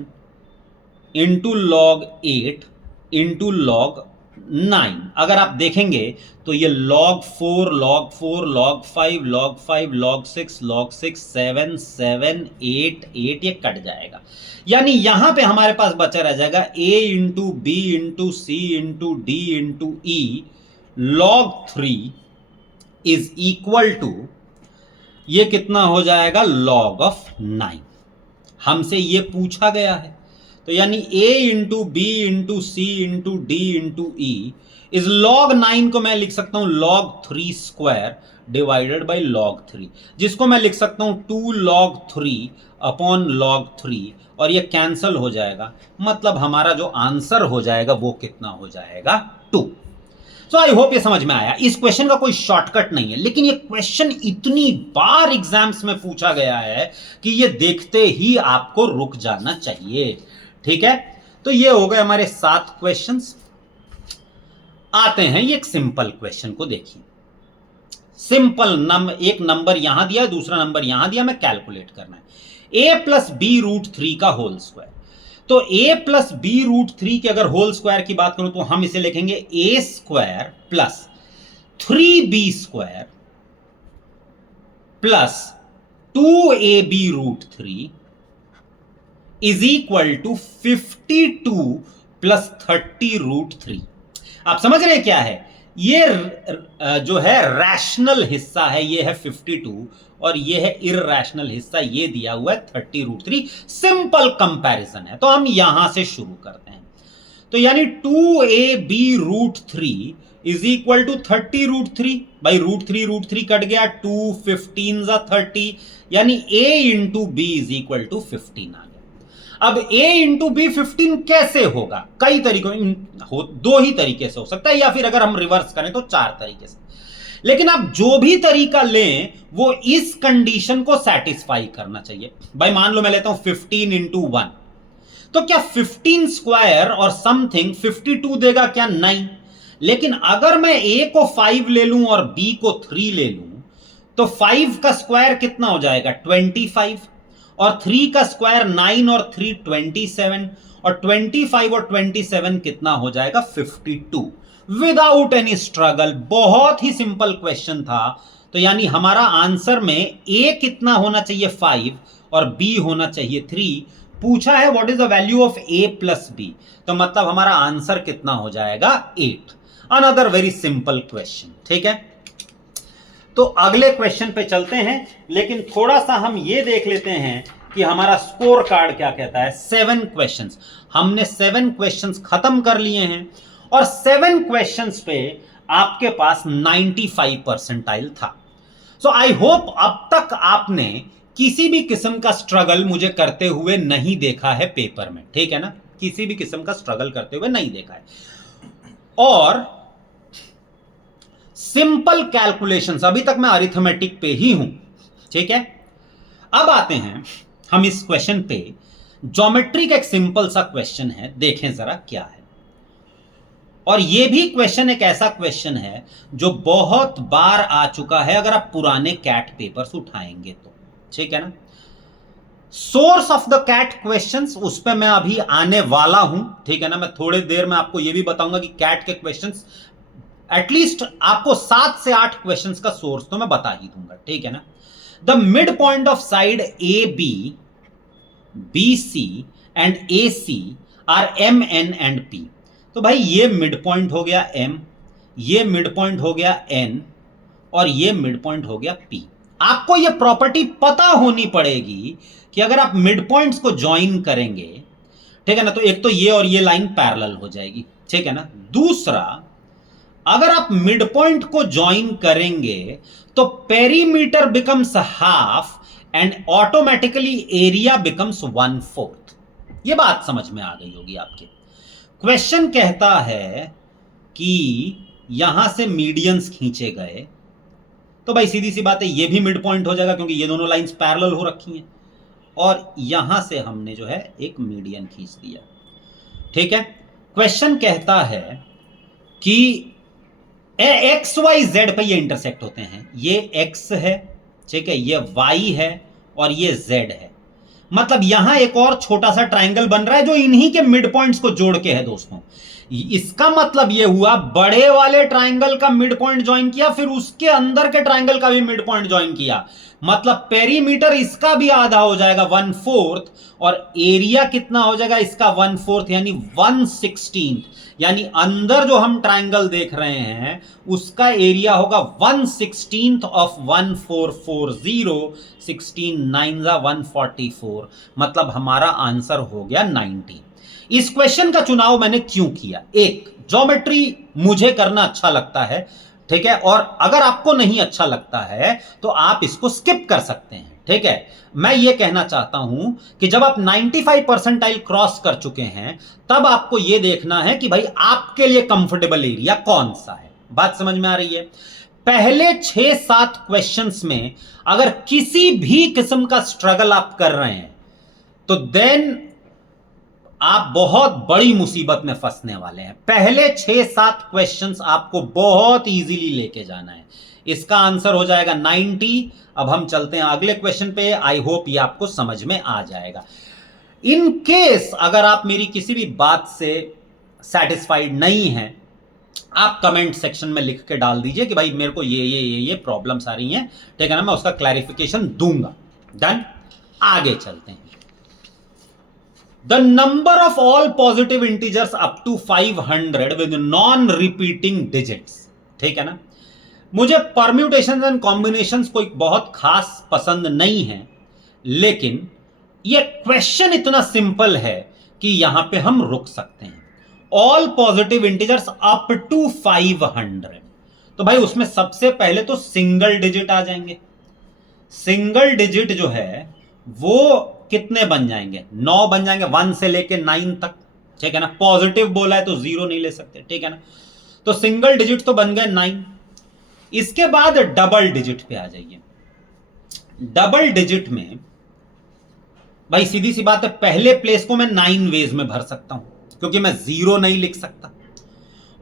into log 8 into log 9। अगर आप देखेंगे तो ये log 4 log 4 log 5 log 5 log 6 log 6 7 7 8 8 ये cut जाएगा। यानी यहां पे हमारे पास बचा रह जाएगा a into B into C into D into E log 3 is equal to, ये कितना हो जाएगा, log of 9। हमसे ये पूछा गया है। तो यानी a into B into C into D into E is log 9 को मैं लिख सकता हूं log 3 square divided by log 3, जिसको मैं लिख सकता हूं 2 log 3 अपॉन log 3, और ये कैंसल हो जाएगा। मतलब हमारा जो आंसर हो जाएगा वो कितना हो जाएगा, 2। सो आई होप ये समझ में आया। इस क्वेश्चन का कोई शॉर्टकट नहीं है, लेकिन ये क्वेश्चन इतनी बार एग्जाम्स में पूछा गया है कि ये देखते ही आपको रुक जाना चाहिए, ठीक है। तो ये हो गए हमारे 7 क्वेश्चंस। आते हैं ये एक सिंपल क्वेश्चन को देखिए। सिंपल एक नंबर यहां दिया, दूसरा नंबर यहां दिया, मैं कैलकुलेट करना है a प्लस बी रूट 3 का होल स्क्वायर। तो a प्लस बी रूट 3 के अगर होल स्क्वायर की बात करूं तो हम इसे लिखेंगे a square plus 3b square plus 2ab root 3 is equal to 52 plus 30 root 3। आप समझ रहे हैं क्या है, ये जो है रैशनल हिस्सा है, ये है 52, और ये है इररैशनल हिस्सा, ये दिया हुआ है 30 रूट 3। सिंपल कंपैरिजन है, तो हम यहां से शुरू करते हैं। तो यानी 2ab root 3 is equal to 30 root 3, भाई रूट 3 कट गया, 2 15 30, यानी a into B is equal to 15 आ गया। अब a इंटू बी 15 कैसे होगा, कई तरीकों, 2 ही तरीके से हो सकता है, या फिर अगर हम रिवर्स करें तो 4 तरीके से। लेकिन आप जो भी तरीका लें वो इस कंडीशन को सेटिस्फाई करना चाहिए। भाई मान लो मैं लेता हूं 15 इंटू 1, तो क्या 15 स्क्वायर और समथिंग 52 देगा क्या, नहीं। लेकिन अगर मैं a को 5 ले लूं और b को 3 ले लूं तो 5 का स्क्वायर कितना हो जाएगा, 25, और 3 का स्क्वायर 9 और 3 27, और 25 और 27 कितना हो जाएगा, 52, विदाउट एनी स्ट्रगल। बहुत ही सिंपल क्वेश्चन था। तो यानी हमारा आंसर में a कितना होना चाहिए, 5, और b होना चाहिए 3। पूछा है what is the value of a plus B, तो मतलब हमारा आंसर कितना हो जाएगा 8। अनदर वेरी सिंपल क्वेश्चन, ठीक है। तो अगले क्वेश्चन पे चलते हैं, लेकिन थोड़ा सा हम ये देख लेते हैं कि हमारा स्कोर कार्ड क्या कहता है। 7 क्वेश्चंस, हमने 7 क्वेश्चंस खत्म कर लिए हैं और 7 क्वेश्चंस पे आपके पास 95 परसेंटाइल था। सो आई होप अब तक आपने किसी भी किस्म का स्ट्रगल मुझे करते हुए नहीं देखा है पेपर में, ठीक है ना, किसी भी किस्म का स्ट्रगल करते हुए नहीं देखा है। और सिंपल कैलकुलेशंस, अभी तक मैं अरिथमेटिक पे ही हूं, ठीक है। अब आते हैं हम इस क्वेश्चन पे। ज्योमेट्री का एक सिंपल सा क्वेश्चन है, देखें जरा क्या है। और यह भी क्वेश्चन एक ऐसा क्वेश्चन है जो बहुत बार आ चुका है, अगर आप पुराने कैट पेपर्स उठाएंगे तो, ठीक है ना। Source of the CAT questions, उस पर मैं अभी आने वाला हूं, ठीक है ना। मैं थोड़ी देर में आपको यह भी बताऊंगा कि कैट के क्वेश्चंस एटलीस्ट आपको 7 से 8 क्वेश्चंस का सोर्स तो मैं बता ही दूंगा, ठीक है ना। The mid point of side A B, B C and A C are M N and P. तो भाई ये मिड पॉइंट हो गया m, ये मिड पॉइंट हो गया n और ये मिड पॉइंट हो गया p। आपको ये प्रॉपर्टी पता होनी पड़ेगी कि अगर आप मिड पॉइंट्स को ज्वाइन करेंगे, ठीक है ना, तो एक तो ये और ये लाइन पैरेलल हो जाएगी, ठीक है ना। दूसरा, अगर आप मिड पॉइंट को ज्वाइन करेंगे तो perimeter becomes half and automatically area becomes 1/4। ये बात समझ में आ गई होगी आपके। क्वेश्चन कहता है कि यहां से मीडियंस खींचे गए, तो भाई सीधी सी बात है ये भी मिड पॉइंट हो जाएगा क्योंकि ये दोनों लाइंस पैरेलल हो रखी हैं, और यहां से हमने जो है एक मीडियन खींच दिया, ठीक है। क्वेश्चन कहता है कि एक्स वाई जेड पे ये इंटरसेक्ट होते हैं, ये एक्स है, ठीक है, ये वाई है और ये जेड है। मतलब यहां एक और छोटा सा ट्रायंगल बन रहा है जो इन्हीं के मिड पॉइंट्स को जोड़ के है दोस्तों। इसका मतलब यह हुआ बड़े वाले ट्रायंगल का मिड पॉइंट ज्वाइन किया, फिर उसके अंदर के ट्रायंगल का भी मिड पॉइंट ज्वाइन किया, मतलब पेरीमीटर इसका भी आधा हो जाएगा 1/4, और एरिया कितना हो जाएगा इसका 1/4 यानी 1/16। यानी अंदर जो हम ट्रायंगल देख रहे हैं उसका एरिया होगा 1/16 ऑफ 1440, 16 9 144, मतलब हमारा आंसर हो गया 90। इस क्वेश्चन का चुनाव मैंने क्यों किया? एक, ज्योमेट्री मुझे करना अच्छा लगता है, ठीक है, और अगर आपको नहीं अच्छा लगता है तो आप इसको स्किप कर सकते हैं, ठीक है। मैं ये कहना चाहता हूं कि जब आप 95 परसेंटाइल क्रॉस कर चुके हैं तब आपको यह देखना है कि भाई आपके लिए कंफर्टेबल एरिया कौन सा है। बात समझ में आ रही है? पहले 6-7 क्वेश्चंस में अगर किसी भी किस्म का स्ट्रगल आप कर रहे हैं तो देन आप बहुत बड़ी मुसीबत में फंसने वाले हैं। पहले 6-7 क्वेश्चंस आपको बहुत इजीली लेके जाना है। इसका आंसर हो जाएगा 90। अब हम चलते हैं अगले क्वेश्चन पे। आई होप ये आपको समझ में आ जाएगा। इन केस अगर आप मेरी किसी भी बात से सेटिस्फाइड नहीं हैं, आप कमेंट सेक्शन में लिख के डाल दीजिए कि भाई मेरे को ये प्रॉब्लम्स आ रही हैं, ठीक है ना, मैं उसका क्लैरिफिकेशन दूंगा। डन, आगे चलते हैं। The number of all positive integers up to 500 with non-repeating digits, ठीक है ना। मुझे परम्यूटेशंस एंड कॉम्बिनेशंस कोई बहुत खास पसंद नहीं है, लेकिन ये क्वेश्चन इतना सिंपल है कि यहां पे हम रुक सकते हैं। All positive integers up to 500, तो भाई उसमें सबसे पहले तो सिंगल डिजिट आ जाएंगे। सिंगल डिजिट जो है वो कितने बन जाएंगे? 9 बन जाएंगे, 1 से लेके 9 तक, ठीक है ना। पॉजिटिव बोला है तो 0 नहीं ले सकते, ठीक है ना। तो सिंगल डिजिट तो बन गए 9। इसके बाद डबल डिजिट पे आ जाइए। डबल डिजिट में भाई सीधी सी बात है, पहले प्लेस को मैं 9 वेज में भर सकता हूं क्योंकि मैं 0 नहीं लिख सकता,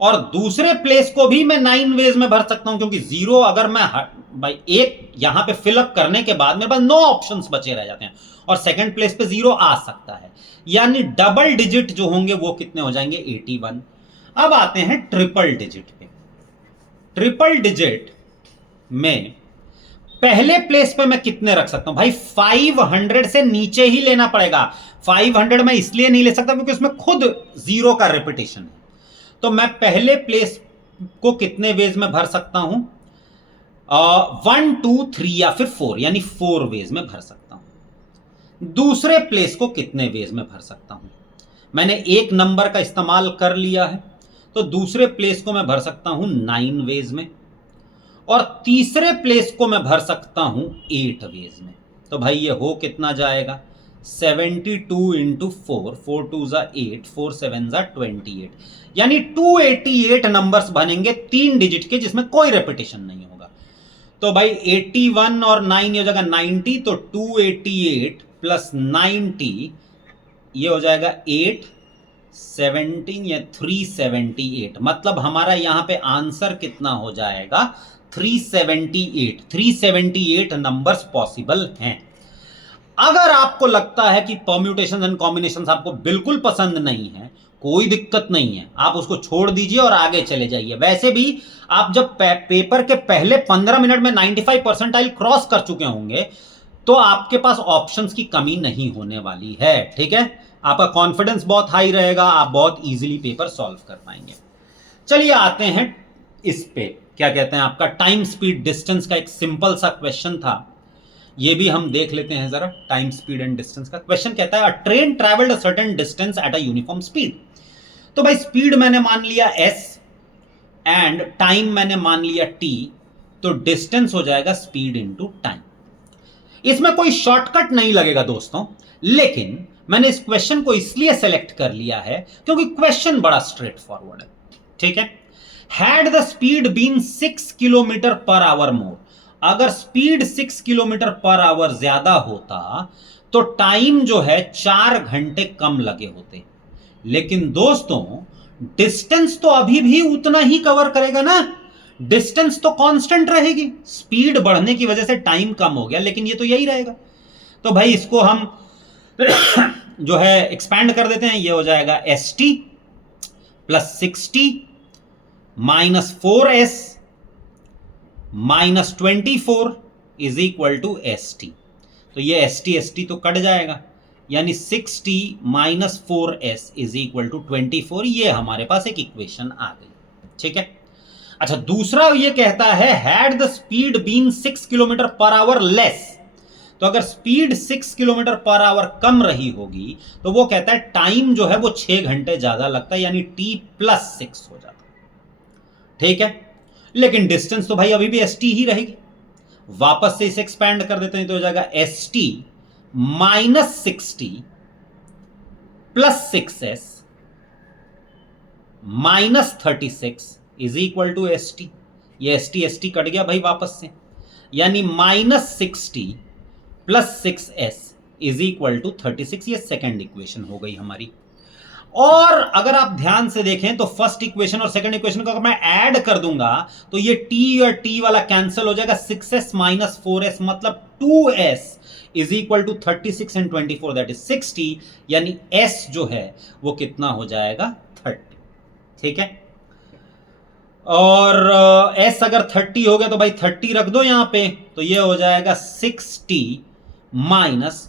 और दूसरे प्लेस को भी मैं 9 वेज में भर सकता हूं क्योंकि 0 अगर मैं भाई एक यहां पे फिलअप करने के बाद मेरे पास 9 ऑप्शंस बचे रह जाते हैं, और सेकंड प्लेस पे 0 आ सकता है। यानी डबल डिजिट जो होंगे वो कितने हो जाएंगे? 81। अब आते हैं ट्रिपल डिजिट पे। ट्रिपल डिजिट में पहले प्लेस पे मैं कितने रख सकता हूं? भाई 500 से नीचे ही लेना पड़ेगा। 500 मैं इसलिए नहीं ले सकता क्योंकि उसमें खुद 0 का रिपीटेशन है। तो मैं पहले प्लेस को कितने वेज में भर सकता हूं? 1 2 3 या फिर 4, यानी 4 वेज में भर सकता हूं। दूसरे प्लेस को कितने वेज में भर सकता हूं? मैंने एक नंबर का इस्तेमाल कर लिया है, तो दूसरे प्लेस को मैं भर सकता हूं 9 वेज में, और तीसरे प्लेस को मैं भर सकता हूं 8 वेज में। तो भाई ये हो कितना जाएगा? 72 इंटू 4, 4 2 जा 8, 4 7 जा 28, यानी 288 नंबर्स बनेंगे 3 डिजिट के, जिसमें कोई रेपिटेशन नहीं होगा। तो भाई 81 और 9 ये हो जाएगा 90, तो 288 प्लस 90 ये हो जाएगा 817 या 378। मतलब हमारा यहां पे आंसर कितना हो जाएगा? 378। 378 नंबर्स पॉसिबल हैं। अगर आपको लगता है कि परम्यूटेशन एंड कॉम्बिनेशंस आपको बिल्कुल पसंद नहीं है, कोई दिक्कत नहीं है, आप उसको छोड़ दीजिए और आगे चले जाइए। वैसे भी आप जब पेपर के पहले 15 मिनट में 95 परसेंटाइल क्रॉस कर चुके होंगे, तो आपके पास ऑप्शंस की कमी नहीं होने वाली है। ठीक है, आपका कॉन्फिडेंस बहुत हाई रहेगा, आप बहुत इजीली पेपर सॉल्व कर पाएंगे। चलिए आते हैं इस पे, क्या कहते हैं, आपका टाइम स्पीड डिस्टेंस का एक सिंपल सा क्वेश्चन था, ये भी हम देख लेते हैं जरा। टाइम स्पीड एंड डिस्टेंस का क्वेश्चन कहता है, अ train travelled a certain distance at a uniform speed. तो भाई स्पीड मैंने मान लिया s एंड टाइम मैंने मान लिया t, तो डिस्टेंस हो जाएगा स्पीड इनटू टाइम। इसमें कोई शॉर्टकट नहीं लगेगा दोस्तों, लेकिन मैंने इस क्वेश्चन को इसलिए सेलेक्ट कर लिया है क्योंकि क्वेश्चन बड़ा स्ट्रेट फॉरवर्ड है। ठीक है, had the speed been 6 kilometre per hour more, अगर स्पीड 6 किलोमीटर पर आवर ज्यादा होता तो टाइम जो है 4 घंटे कम लगे होते। लेकिन दोस्तों डिस्टेंस तो अभी भी उतना ही कवर करेगा ना, डिस्टेंस तो कांस्टेंट रहेगी, स्पीड बढ़ने की वजह से टाइम कम हो गया, लेकिन ये तो यही रहेगा। तो भाई इसको हम जो है एक्सपैंड कर देते हैं, ये हो जाएगा st plus 60 minus 4s minus 24 is equal to st। तो ये st तो कट जाएगा, यानी 60 minus 4s is equal to 24। ये हमारे पास एक इक्वेशन आ गई। ठीक है, अच्छा दूसरा ये कहता है had the speed been 6 kilometre per hour less, तो अगर स्पीड 6 किलोमीटर पर आवर कम रही होगी तो वो कहता है टाइम जो है वो 6 घंटे ज्यादा लगता है, यानी t प्लस 6 हो जाता है। ठीक है, लेकिन डिस्टेंस तो भाई अभी भी st ही रहेगी। वापस से इसे एक्सपैंड कर देते हैं, तो हो जाएगा st minus 60 plus 6s minus 36 is equal to st। ये st कट गया भाई वापस से, यानी minus 60 plus 6s is equal to 36। ये सेकेंड इक्वेशन हो गई हमारी। और अगर आप ध्यान से देखें तो फर्स्ट इक्वेशन और सेकंड इक्वेशन को अगर मैं ऐड कर दूंगा तो ये t और t वाला कैंसिल हो जाएगा, 6s माइनस 4s मतलब 2s is equal to 36 and 24 that is 60, यानी s जो है वो कितना हो जाएगा 30। ठीक है, और s अगर 30 हो गया तो भाई 30 रख दो यहां पे, तो ये हो जाएगा 60 माइनस,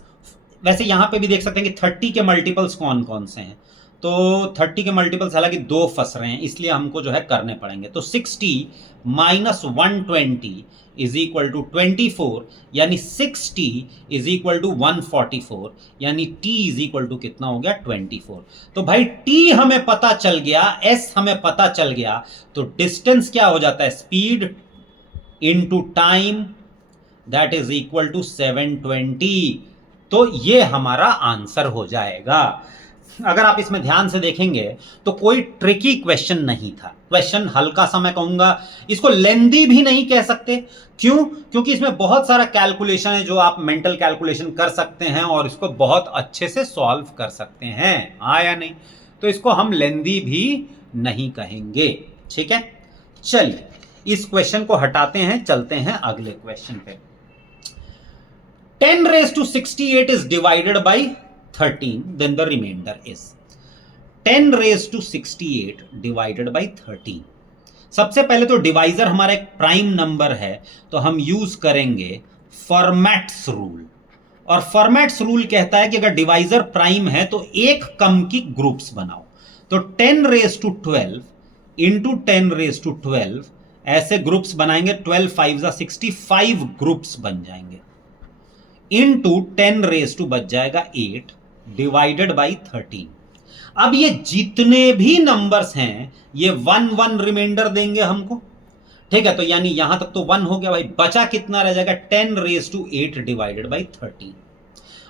वैसे यहां पे भी देख सकते हैं कि 30 के मल्टीपल्स कौन कौन से हैं, तो 30 के मल्टीपल्स हालांकि 2 फंस रहे हैं इसलिए हमको जो है करने पड़ेंगे। तो 60 माइनस 120 इज इक्वल टू 24, यानी 60 इज इक्वल टू 144, यानी t इज इक्वल टू कितना हो गया 24। तो भाई t हमें पता चल गया, s हमें पता चल गया, तो डिस्टेंस क्या हो जाता है speed into time that is equal to 720। तो ये हमारा आंसर हो जाएगा। अगर आप इसमें ध्यान से देखेंगे तो कोई ट्रिकी क्वेश्चन नहीं था। क्वेश्चन हल्का सा, मैं कहूंगा इसको लेंदी भी नहीं कह सकते। क्यों? क्योंकि इसमें बहुत सारा कैलकुलेशन है जो आप मेंटल कैलकुलेशन कर सकते हैं और इसको बहुत अच्छे से सॉल्व कर सकते हैं, हाँ या नहीं? तो इसको हम लेंदी भी नहीं कहेंगे। ठीक है, चलिए इस क्वेश्चन को हटाते हैं, चलते हैं अगले क्वेश्चन पे। 10 raised to 68 is divided by 13, then the remainder is 10 raised to 68 divided by 13। सबसे पहले तो डिवाइजर हमारा एक प्राइम नंबर है, तो हम यूज करेंगे फॉर्मेट्स रूल, और फॉर्मेट्स रूल कहता है कि अगर डिवाइजर प्राइम है तो एक कम की ग्रुप्स बनाओ। तो 10^12 इंटू 10^12 ऐसे ग्रुप्स बनाएंगे, 12 5 65 ग्रुप्स बन जाएंगे, इंटू 10 बच जाएगा 8 डिवाइडेड बाई 13। अब ये जितने भी नंबर्स हैं ये 1 1 रिमाइंडर देंगे हमको, ठीक है। तो यानी यहां तक तो 1 हो गया भाई, बचा कितना रह जाएगा 10^8 डिवाइडेड बाई 13,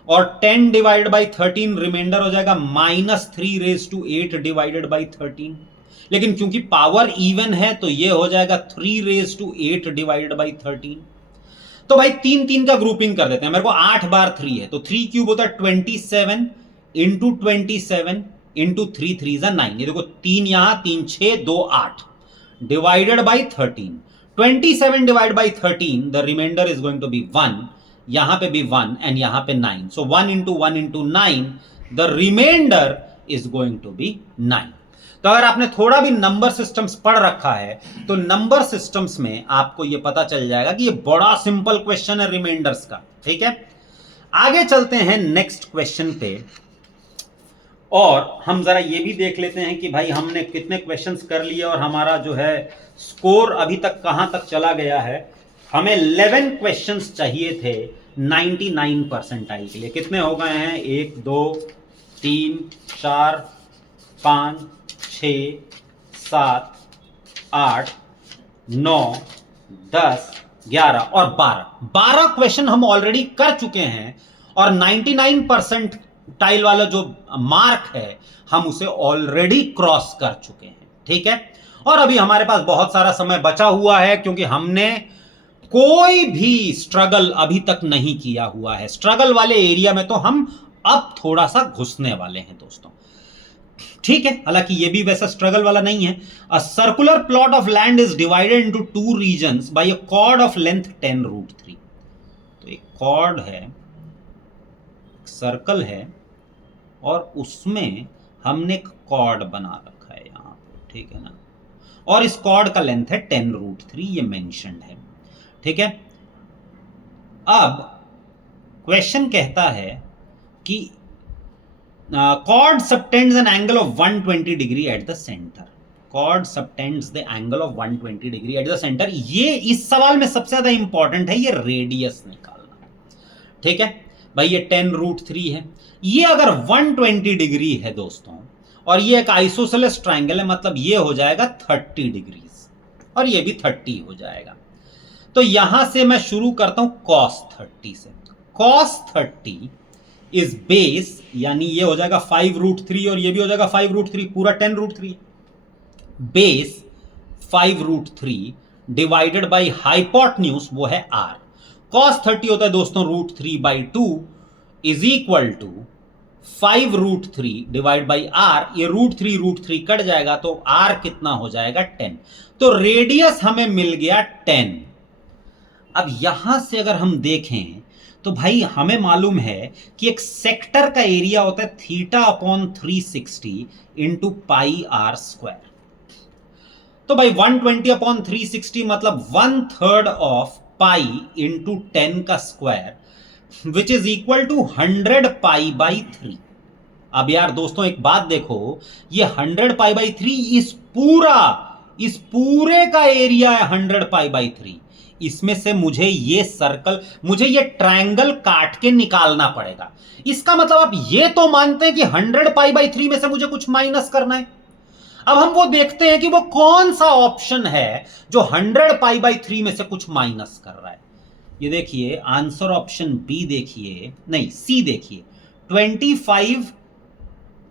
और 10 डिवाइडेड बाई 13 रिमाइंडर हो जाएगा -3^8 डिवाइडेड बाई 13। लेकिन क्योंकि पावर इवन है तो ये हो जाएगा 3^8 डिवाइडेड बाई 13। तो भाई 3 3 का ग्रुपिंग कर देते हैं, मेरे को 8 बार 3 है तो 3 क्यूब होता है 27 इंटू 27 इंटू 3 3 9। ये देखो 3 यहां, 3 6 2 8 divided by 13। 27 divide by 13 the remainder is going to be 1, यहां पे भी 1 एंड यहां पे 9। So 1 into 1 into 9 the remainder is going to be 9। तो अगर आपने थोड़ा भी नंबर सिस्टम्स पढ़ रखा है तो नंबर सिस्टम्स में आपको यह पता चल जाएगा कि ये बड़ा सिंपल क्वेश्चन है रिमाइंडर्स का, ठीक है। आगे चलते हैं नेक्स्ट क्वेश्चन पे, और हम जरा ये भी देख लेते हैं कि भाई हमने कितने क्वेश्चंस कर लिए और हमारा जो है स्कोर अभी तक कहां तक चला गया है। हमें 11 क्वेश्चंस चाहिए थे 99 परसेंटाइल के लिए। कितने हो गए हैं? 1 2 3 4 5 6 7 8 9 10 11 और 12 क्वेश्चन हम ऑलरेडी कर चुके हैं, और 99 परसेंटाइल वाला जो मार्क है हम उसे ऑलरेडी क्रॉस कर चुके हैं, ठीक है। और अभी हमारे पास बहुत सारा समय बचा हुआ है क्योंकि हमने कोई भी स्ट्रगल अभी तक नहीं किया हुआ है। स्ट्रगल वाले एरिया में तो हम अब थोड़ा सा घुसने वाले हैं दोस्तों, ठीक है। हालांकि ये भी वैसा स्ट्रगल वाला नहीं है। A circular plot of land is divided into 2 regions by a chord of length 10√3। तो एक कॉर्ड है, सर्कल है, और उसमें हमने एक कॉर्ड बना रखा है यहां पे, ठीक है ना। और इस कॉर्ड का लेंथ है 10√3, ये मेंशन्ड है, ठीक है। अब क्वेश्चन कहता है कि chord subtends an angle of 120 degree at the center. Chord subtends the angle of 120 degree at the center. ये इस सवाल में सबसे ज्यादा इंपॉर्टेंट है ये रेडियस निकालना, ठीक है भाई। ये 10√3 है, ये अगर 120 डिग्री है दोस्तों, और ये एक आइसोसेलेस ट्राइंगल है, मतलब ये हो जाएगा 30 डिग्रीज, और ये भी 30 हो जाएगा। तो यहां से मैं शुरू करता हूं cos 30 से। cos 30 इज बेस, यानी ये हो जाएगा 5√3 और ये भी हो जाएगा 5√3, पूरा 10√3। बेस 5√3 डिवाइडेड बाई हाइपोटेन्यूज, वो है r। cos 30 होता है दोस्तों √3/2 is equal to 5√3 divide by r। ये √3 कट जाएगा तो r कितना हो जाएगा 10। तो रेडियस हमें मिल गया 10। अब यहां से अगर हम देखें तो भाई हमें मालूम है कि एक सेक्टर का एरिया होता है θ/360 इंटू πr²। तो भाई 120/360 मतलब 1/3 ऑफ पाई इंटू 10 का square, which is equal to 100π/3। अब यार दोस्तों एक बात देखो, ये 100π/3 इस पूरे का एरिया है 100π/3। इसमें से मुझे ये सर्कल, मुझे ये ट्रायंगल काट के निकालना पड़ेगा। इसका मतलब आप ये तो मानते हैं कि 100π/3 में से मुझे कुछ माइनस करना है। अब हम वो देखते हैं कि वो कौन सा ऑप्शन है जो 100π/3 में से कुछ माइनस कर रहा है। ये देखिए आंसर ऑप्शन बी देखिए, नहीं सी देखिए, 25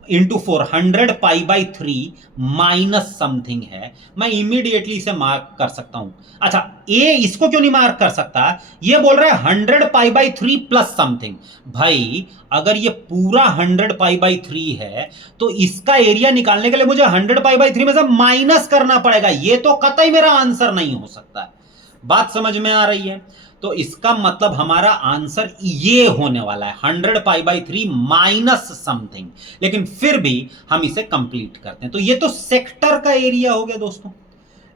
इंटू 4 100π/3 माइनस समथिंग है। मैं इमीडिएटली इसे मार्क कर सकता हूं। अच्छा ए इसको क्यों नहीं मार्क कर सकता? ये बोल रहा है 100π/3 प्लस समथिंग। भाई अगर ये पूरा 100π/3 है तो इसका एरिया निकालने के लिए मुझे 100π/3 में से माइनस करना पड़ेगा। ये तो कतई मेरा आंसर नहीं हो सकता है। बात समझ में आ रही है? तो इसका मतलब हमारा आंसर ये होने वाला है 100π/3 माइनस समथिंग। लेकिन फिर भी हम इसे कंप्लीट करते हैं। तो ये तो सेक्टर का एरिया हो गया दोस्तों,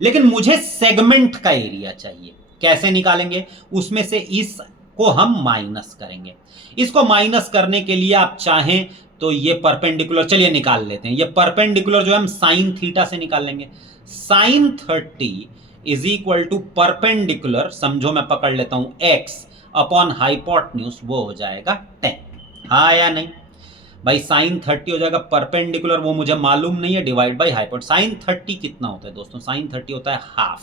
लेकिन मुझे सेगमेंट का एरिया चाहिए। कैसे निकालेंगे? उसमें से इस को हम माइनस करेंगे। इसको माइनस करने के लिए आप चाहें तो ये परपेंडिकुलर चलिए निकाल लेते हैं। ये परपेंडिकुलर जो है हम साइन थीटा से निकाल लेंगे। Sine 30 is equal to perpendicular, समझो मैं पकड़ लेता हूं एक्स अपॉन हाइपोटेन्यूज, वो हो जाएगा 10। हाँ या नहीं भाई, साइन 30 हो जाएगा परपेंडिकुलर, वो मुझे मालूम नहीं है, डिवाइड बाई हाइपोट। साइन 30 कितना होता है दोस्तों? साइन 30 होता है half,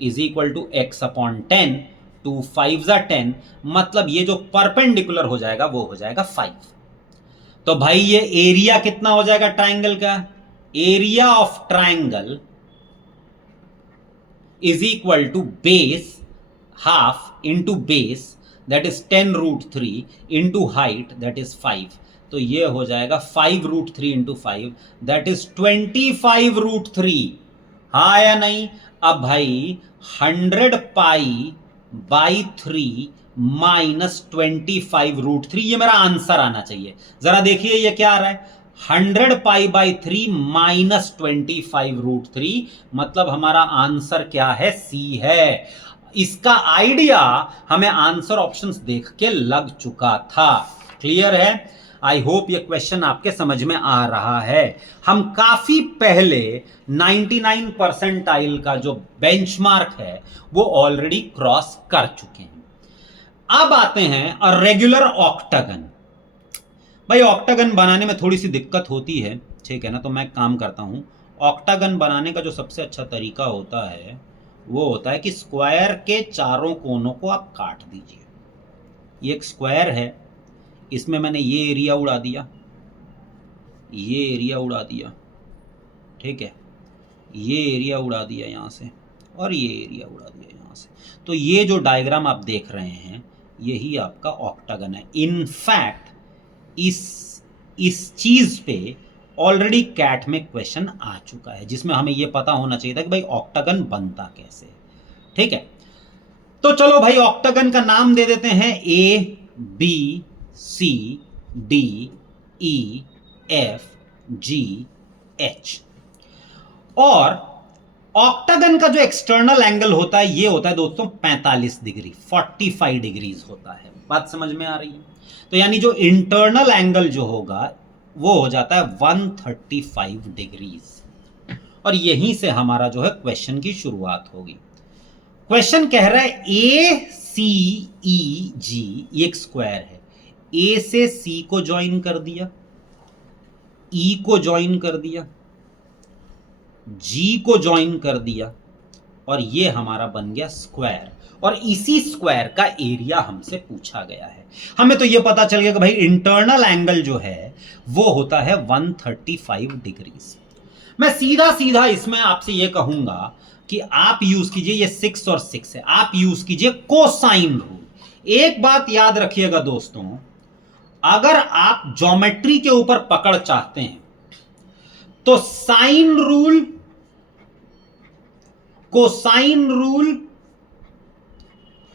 is equal to x upon 10, 2 5 जा 10, मतलब ये जो परपेंडिकुलर हो जाएगा वो हो जाएगा 5। तो भाई ये एरिया कितना हो जाएगा ट्राइंगल का? Area of triangle is equal to base half into base, that is 10√3 into height, that is 5। तो ये हो जाएगा 5√3 इंटू 5, दैट इज 25√3। हाँ या नहीं? अब भाई 100 पाई बाई 3 माइनस 25√3, ये मेरा आंसर आना चाहिए। जरा देखिए ये क्या आ रहा है, 100 पाई बाई 3 माइनस 25√3, मतलब हमारा आंसर क्या है? सी है। इसका आइडिया हमें आंसर ऑप्शंस देख के लग चुका था। क्लियर है? आई होप ये क्वेश्चन आपके समझ में आ रहा है। हम काफी पहले 99 परसेंटाइल का जो बेंचमार्क है वो ऑलरेडी क्रॉस कर चुके हैं। अब आते हैं रेगुलर ऑक्टागन। भाई ऑक्टागन बनाने में थोड़ी सी दिक्कत होती है, ठीक है ना? तो मैं काम करता हूं, ऑक्टागन बनाने का जो सबसे अच्छा तरीका होता है वो होता है कि स्क्वायर के चारों कोनों को आप काट दीजिए। ये एक स्क्वायर है, इसमें मैंने ये एरिया उड़ा दिया, ये एरिया उड़ा दिया, ठीक है, ये एरिया उड़ा दिया यहाँ से, और ये एरिया उड़ा दिया यहाँ से। तो ये जो डायग्राम आप देख रहे हैं यही आपका ऑक्टागन है। इनफैक्ट इस चीज पे ऑलरेडी कैट में क्वेश्चन आ चुका है, जिसमें हमें ये पता होना चाहिए था कि भाई ऑक्टागन बनता कैसे, ठीक है? तो चलो भाई ऑक्टागन का नाम दे देते हैं ABCDEFGH। और ऑक्टागन का जो एक्सटर्नल एंगल होता है ये होता है दोस्तों 45 डिग्री, 45 डिग्रीज होता है। बात समझ में आ रही है? तो यानी जो इंटरनल एंगल जो होगा वो हो जाता है 135 डिग्रीज। और यहीं से हमारा जो है क्वेश्चन की शुरुआत होगी। क्वेश्चन कह रहा है ACEG, ये एक स्क्वायर है, ए से सी को ज्वाइन कर दिया, ई को ज्वाइन कर दिया, जी को ज्वाइन कर दिया, और ये हमारा बन गया स्क्वायर। और इसी स्क्वायर का एरिया हमसे पूछा गया है। हमें तो ये पता चल गया कि भाई इंटरनल एंगल जो है वो होता है 135 डिग्रीज। मैं सीधा सीधा इसमें आपसे ये कहूंगा कि आप यूज कीजिए, ये 6 और 6 है, आप यूज कीजिए कोसाइन रूल। एक बात याद रखिएगा दोस्तों, अगर आप ज्योमेट्री के ऊपर पकड़ चाहते हैं तो साइन रूल, कोसाइन रूल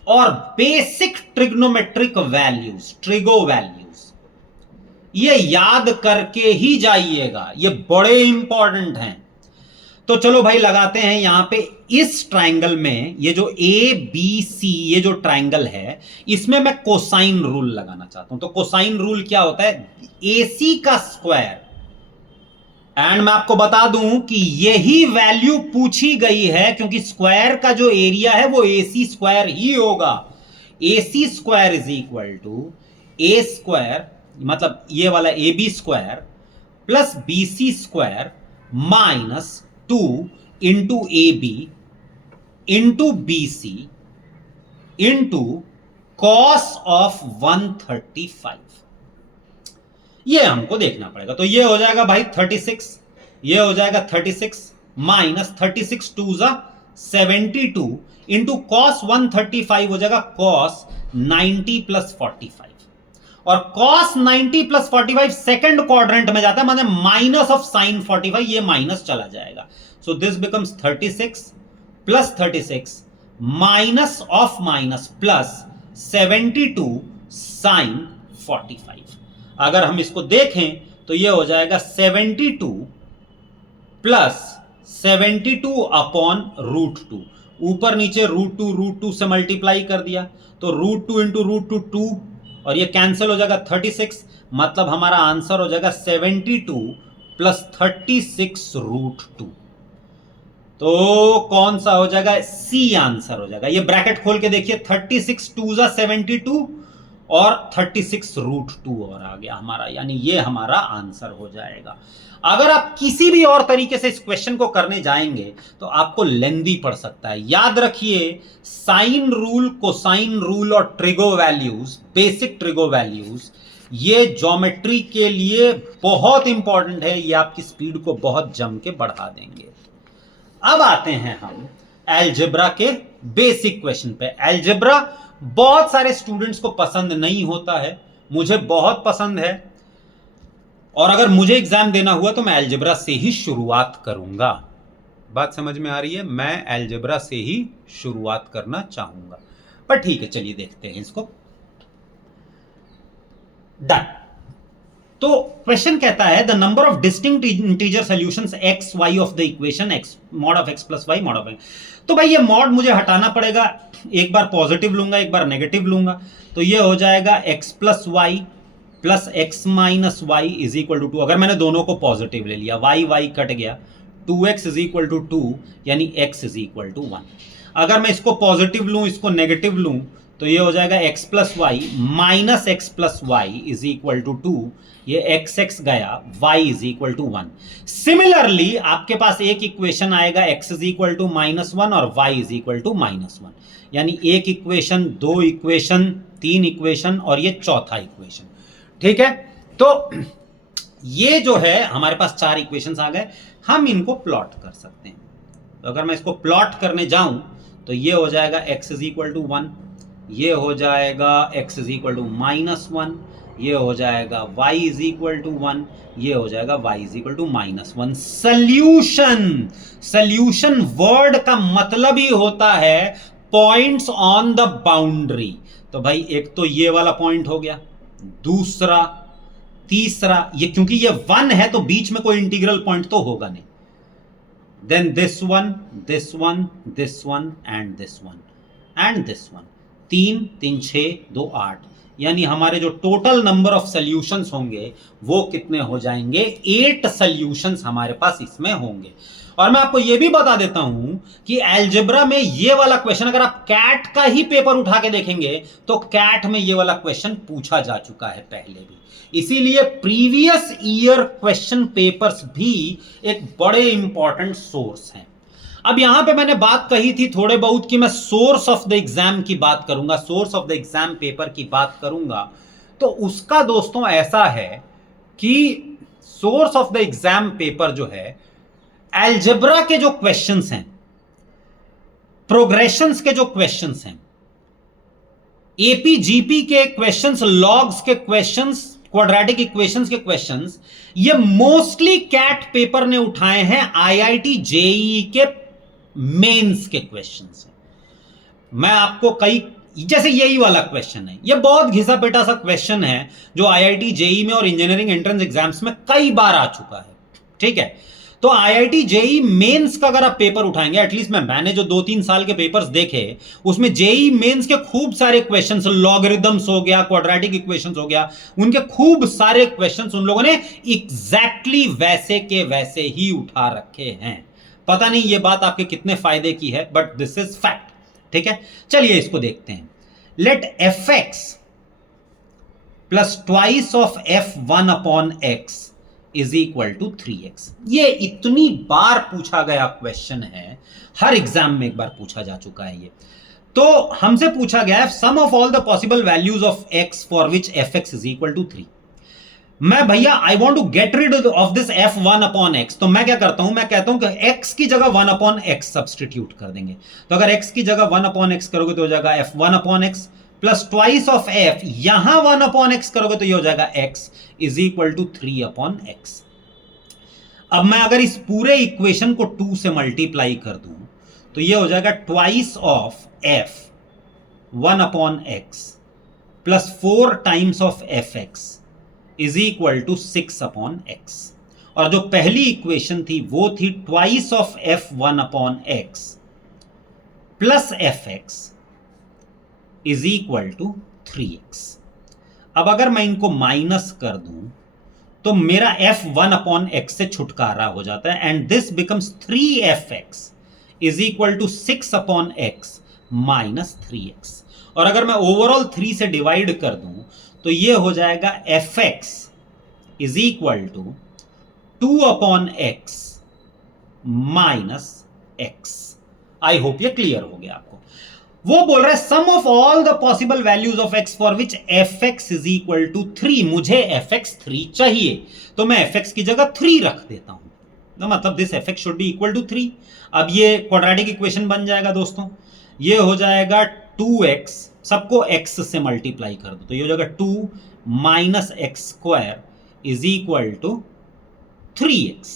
और basic trigonometric values, trigo values, ये याद करके ही जाइएगा, ये बड़े इंपॉर्टेंट हैं। तो चलो भाई लगाते हैं यहां पे इस ट्रायंगल में, ये जो ABC ये जो ट्रायंगल है इसमें मैं कोसाइन रूल लगाना चाहता हूं। तो कोसाइन रूल क्या होता है? AC का स्क्वायर, एंड मैं आपको बता दूं कि यही वैल्यू पूछी गई है क्योंकि स्क्वायर का जो एरिया है वो AC स्क्वायर ही होगा। AC square is equal to A square, मतलब ये वाला AB square plus BC square minus 2 into AB into BC into cos of 135। ये हमको देखना पड़ेगा। तो ये हो जाएगा भाई 36, ये हो जाएगा 36 माइनस 36 2 जा 72 इंटू कॉस 135 हो जाएगा कॉस 90 प्लस 45। और cos 90 प्लस 45 सेकेंड क्वाड्रेंट में जाता है, मतलब माइनस ऑफ साइन 45, ये माइनस चला जाएगा। So this becomes 36 plus 36 minus of minus plus 72 sine 45। अगर हम इसको देखें तो ये हो जाएगा 72 प्लस 72 अपॉन √2। ऊपर नीचे रूट टू से मल्टीप्लाई कर दिया, तो रूट 2 इंटू रूट 2 और ये कैंसिल हो जाएगा 36, मतलब हमारा आंसर हो जाएगा 72 प्लस 36 रूट 2। तो कौन सा हो जाएगा? सी आंसर हो जाएगा। ये ब्रैकेट खोल के देखिए, 36 2 जा 72 और 36 रूट 2 और आ गया हमारा, यानी ये हमारा आंसर हो जाएगा। अगर आप किसी भी और तरीके से इस क्वेश्चन को करने जाएंगे तो आपको लेंदी पड़ सकता है। याद रखिए, साइन रूल, कोसाइन रूल और trigo values, basic trigo values, ये ज्योमेट्री के लिए बहुत इंपॉर्टेंट है। ये आपकी स्पीड को बहुत जम के बढ़ा देंगे। अब आते हैं हम अलजेब्रा के बेसिक क्वेश्चन पे। अलजेब्रा बहुत सारे स्टूडेंट्स को पसंद नहीं होता है, मुझे बहुत पसंद है, और अगर मुझे एग्जाम देना हुआ तो मैं अलजेब्रा से ही शुरुआत करूंगा। बात समझ में आ रही है? मैं अलजेब्रा से ही शुरुआत करना चाहूंगा, पर ठीक है, चलिए देखते हैं इसको। डन। तो क्वेश्चन कहता है the number of distinct integer solutions x y of the equation x mod of x plus y mod of x. तो भाई ये मॉड मुझे हटाना पड़ेगा, एक बार पॉजिटिव लूंगा एक बार नेगेटिव लूंगा, तो ये हो जाएगा x plus y plus x minus y is equal to 2। अगर मैंने दोनों को पॉजिटिव ले लिया, वाई वाई कट गया, 2x इज इक्वल टू 2, यानी x इज इक्वल टू 1। अगर मैं इसको पॉजिटिव लूं इसको नेगेटिव लूं तो ये हो जाएगा x plus y minus x plus y is equal to 2, ये एक्स एक्स गया, y is equal to 1। Similarly आपके पास एक इक्वेशन आएगा x इज इक्वल टू -1 और y इज इक्वल टू -1, यानी एक इक्वेशन, दो इक्वेशन, तीन इक्वेशन और ये चौथा इक्वेशन। ठीक है, तो ये जो है हमारे पास चार इक्वेशंस आ गए, हम इनको प्लॉट कर सकते हैं। तो अगर मैं इसको प्लॉट करने जाऊं तो ये हो जाएगा x इज इक्वल टू 1, ये हो जाएगा x इज इक्वल टू -1, ये हो जाएगा y इज इक्वल टू 1, ये हो जाएगा y is equal to -1। Solution, solution word का मतलब ही होता है पॉइंट्स ऑन द बाउंड्री। तो भाई एक तो ये वाला पॉइंट हो गया, दूसरा, तीसरा, ये क्योंकि ये 1 है तो बीच में कोई इंटीग्रल पॉइंट तो होगा नहीं, then this one, this one, this one and this one and this one. 3 3 6 2 8, यानी हमारे जो टोटल नंबर ऑफ सॉल्यूशंस होंगे वो कितने हो जाएंगे? 8 सॉल्यूशंस हमारे पास इसमें होंगे। और मैं आपको यह भी बता देता हूं कि अलजेब्रा में ये वाला क्वेश्चन अगर आप कैट का ही पेपर उठा के देखेंगे तो कैट में ये वाला क्वेश्चन पूछा जा चुका है पहले भी, इसीलिए प्रीवियस ईयर क्वेश्चन पेपर्स भी एक बड़े इंपॉर्टेंट सोर्स हैं। अब यहां पे मैंने बात कही थी थोड़े बहुत कि मैं सोर्स ऑफ द एग्जाम की बात करूंगा, source of the exam paper की बात करूंगा, तो उसका दोस्तों ऐसा है कि source of the exam paper जो है, अलजेब्रा के जो क्वेश्चंस हैं, प्रोग्रेशंस के जो क्वेश्चंस हैं, एपी जीपी के क्वेश्चंस, लॉग्स के क्वेश्चंस, क्वाड्रेटिक इक्वेशंस के क्वेश्चंस, ये मोस्टली कैट पेपर ने उठाए हैं, आईआईटी जेईई के मेंस के क्वेश्चंस हैं। मैं आपको कई, जैसे यही वाला क्वेश्चन है, ये बहुत घिसा पेटा सा क्वेश्चन है जो आईआईटी जेईई में और इंजीनियरिंग एंट्रेंस एग्जाम्स में कई बार आ चुका है। ठीक है, तो आईआईटी जेईई मेंस का अगर आप पेपर उठाएंगे, एटलीस्ट मैंने जो 2-3 साल के पेपर्स देखे उसमें जेईई मेंस के खूब सारे क्वेश्चंस, लॉगरिथम्स हो गया, क्वाड्रेटिक इक्वेशंस हो गया, उनके खूब सारे क्वेश्चंस उन लोगों ने एग्जैक्टली वैसे के वैसे ही उठा रखे हैं। पता नहीं ये बात आपके कितने फायदे की है, बट दिस इज फैक्ट। ठीक है, चलिए इसको देखते हैं। Let f x plus twice of f1 upon x is equal to 3x। ये इतनी बार पूछा गया क्वेश्चन है, हर एग्जाम में एक बार पूछा जा चुका है ये। तो हमसे पूछा गया है sum of all the possible values of x for which fx is equal to 3। मैं भैया I want to get rid of this f1 upon x, तो मैं क्या करता हूं, मैं कहता हूं कि x की जगह 1 अपॉन x सब्सटीट्यूट कर देंगे। तो अगर x की जगह 1 अपॉन x करोगे तो हो जाएगा f1 upon x plus twice of f, यहां 1 अपॉन x करोगे तो ये हो जाएगा x is equal to 3 upon x। अब मैं अगर इस पूरे इक्वेशन को 2 से मल्टीप्लाई कर दूं तो ये हो जाएगा twice of f 1 upon x plus 4 times of fx is equal to 6 upon x। और जो पहली इक्वेशन थी वो थी twice of f1 upon x plus f x is equal to 3x। अब अगर मैं इनको माइनस कर दूं तो मेरा f1/x से छुटकारा हो जाता है and this becomes 3fx is equal to 6/x minus 3x। और अगर मैं ओवरऑल 3 से डिवाइड कर दूं तो ये हो जाएगा fx is equal to 2/x minus x। I hope ये क्लियर हो गया आपको। वो बोल रहा है sum of all the possible values of x for which fx is equal to 3। मुझे fx 3 चाहिए तो मैं fx की जगह 3 रख देता हूं, तो मतलब this fx should be equal to 3। अब ये क्वाड्रेटिक इक्वेशन बन जाएगा दोस्तों, ये हो जाएगा 2x, सबको x से मल्टीप्लाई कर दो तो ये हो जाएगा 2 minus x square is equal to 3x।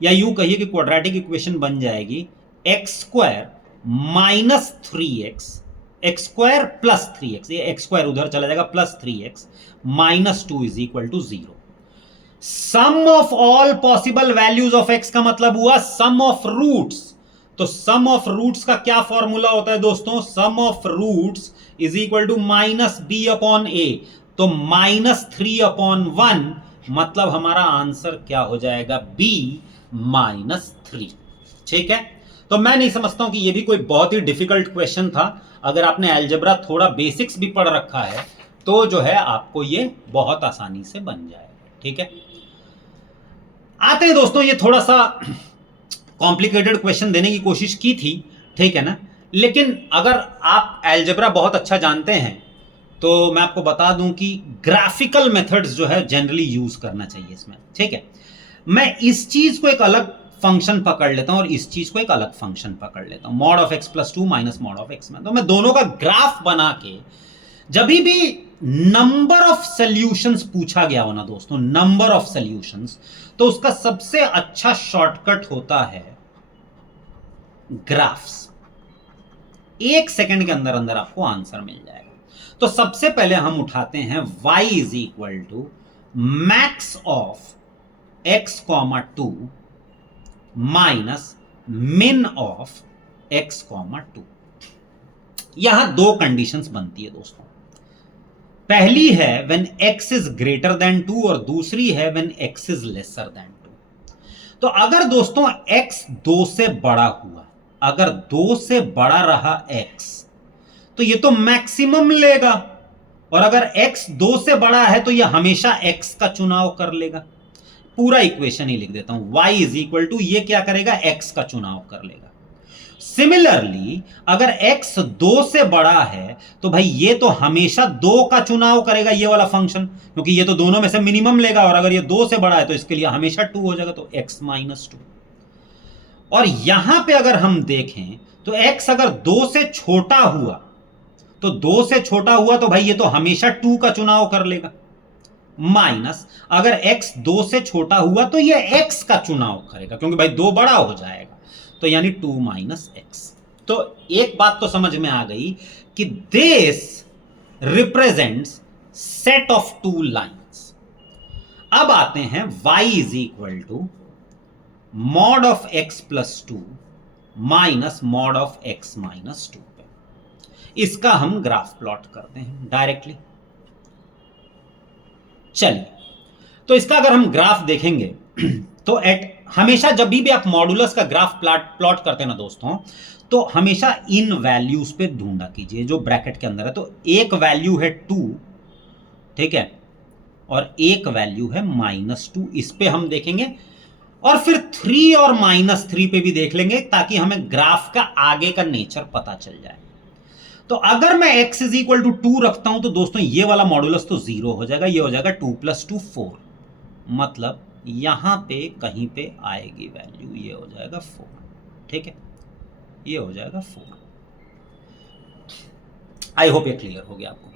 या यूं कहिए कि क्वाड्रेटिक इक्वेशन बन जाएगी x square minus 3x, x square plus 3x, ये एक्स स्क्वायर उधर चला जाएगा plus 3x minus 2 is equal to 0। Sum of all possible values of x का मतलब हुआ सम ऑफ रूट्स। तो सम ऑफ रूट्स का क्या फॉर्मूला होता है दोस्तों? Sum of roots is equal to minus B upon A. तो माइनस 3/1 मतलब हमारा आंसर क्या हो जाएगा? b minus 3। ठीक है, तो मैं नहीं समझता हूं कि ये भी कोई बहुत ही डिफिकल्ट क्वेश्चन था। अगर आपने अलजेब्रा थोड़ा बेसिक्स भी पढ़ रखा है तो जो है आपको ये बहुत आसानी से बन जाएगा। ठीक है, आते हैं दोस्तों, ये थोड़ा सा कॉम्प्लिकेटेड क्वेश्चन देने की कोशिश की थी, ठीक है ना, लेकिन अगर आप अलजेब्रा बहुत अच्छा जानते हैं तो मैं आपको बता दूं कि ग्राफिकल मेथड्स जो है जनरली यूज करना चाहिए इसमें। ठीक है, मैं इस चीज को एक अलग फंक्शन पकड़ लेता हूं और इस चीज को एक अलग फंक्शन पकड़ लेता हूं, mod of x plus 2 minus mod of x में। तो मैं दोनों का ग्राफ बना के जब भी नंबर ऑफ सॉल्यूशंस पूछा गया हो ना दोस्तों, नंबर ऑफ सॉल्यूशंस, तो उसका सबसे अच्छा शॉर्टकट होता है ग्राफ्स। 1 सेकंड के अंदर अंदर आपको आंसर मिल जाएगा। तो सबसे पहले हम उठाते हैं y is equal to max of x comma 2 minus min of x comma 2। यहां दो कंडीशंस बनती है दोस्तों। पहली है when x is greater than 2 और दूसरी है when x is lesser than 2। तो अगर दोस्तों x 2 से बड़ा हुआ, अगर 2 से बड़ा रहा x तो ये तो मैक्सिमम लेगा, और अगर x 2 से बड़ा है तो ये हमेशा x का चुनाव कर लेगा। पूरा इक्वेशन ही लिख देता हूं, y इज इक्वल टू ये क्या करेगा? x का चुनाव कर लेगा। सिमिलरली अगर x 2 से बड़ा है तो भाई ये तो हमेशा 2 का चुनाव करेगा, ये वाला फंक्शन, क्योंकि ये तो दोनों में से मिनिमम लेगा, और अगर ये 2 से बड़ा है तो इसके लिए हमेशा 2 हो जाएगा, तो x माइनस 2। और यहां पे अगर हम देखें तो x अगर 2 से छोटा हुआ, तो 2 से छोटा हुआ तो भाई ये तो हमेशा 2 का चुनाव कर लेगा, माइनस अगर x 2 से छोटा हुआ तो ये x का चुनाव करेगा, क्योंकि भाई 2 बड़ा हो जाएगा, तो यानी 2 माइनस x। तो एक बात तो समझ में आ गई कि this represents set of 2 lines. अब आते हैं y is equal to mod of x plus 2 minus mod of x minus 2 पे। इसका हम ग्राफ प्लॉट करते हैं डायरेक्टली। चलिए, तो इसका अगर हम ग्राफ देखेंगे तो हमेशा जब भी आप मॉडुलस का ग्राफ प्लॉट करते हैं ना दोस्तों, तो हमेशा इन वैल्यूज पे ढूंढा कीजिए जो ब्रैकेट के अंदर है। तो एक वैल्यू है 2, ठीक है, और एक वैल्यू है -2, इस पे हम देखेंगे, और फिर 3 और -3 पे भी देख लेंगे ताकि हमें ग्राफ का आगे का नेचर पता चल जाए। तो अगर मैं x इज इक्वल टू 2 रखता हूं तो दोस्तों ये वाला मॉडुलस तो 0 हो जाएगा, ये हो जाएगा 2 + 2 4, मतलब यहां पे कहीं पे आएगी वैल्यू, ये हो जाएगा 4, ठीक है, ये हो जाएगा 4। आई होप ये क्लियर हो गया आपको।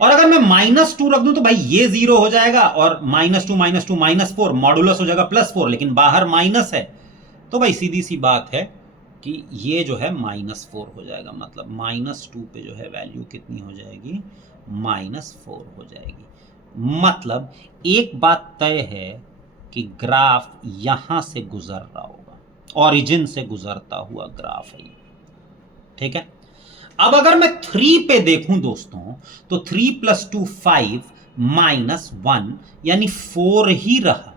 और अगर मैं -2 रख दूं तो भाई ये 0 हो जाएगा, और -2 -4 मॉडुलस हो जाएगा +4, लेकिन बाहर माइनस है, तो भाई सीधी सी बात है कि ये जो है -4 हो जाएगा, मतलब -2 पे जो है वैल्यू कितनी हो जाएगी? -4 हो जाएगी। मतलब एक बात तय है कि ग्राफ यहां से गुजर रहा होगा, ओरिजिन से गुजरता हुआ ग्राफ है। ठीक है। अब अगर मैं 3 पे देखूं दोस्तों, तो 3 + 2 5 -1 यानी 4 ही रहा।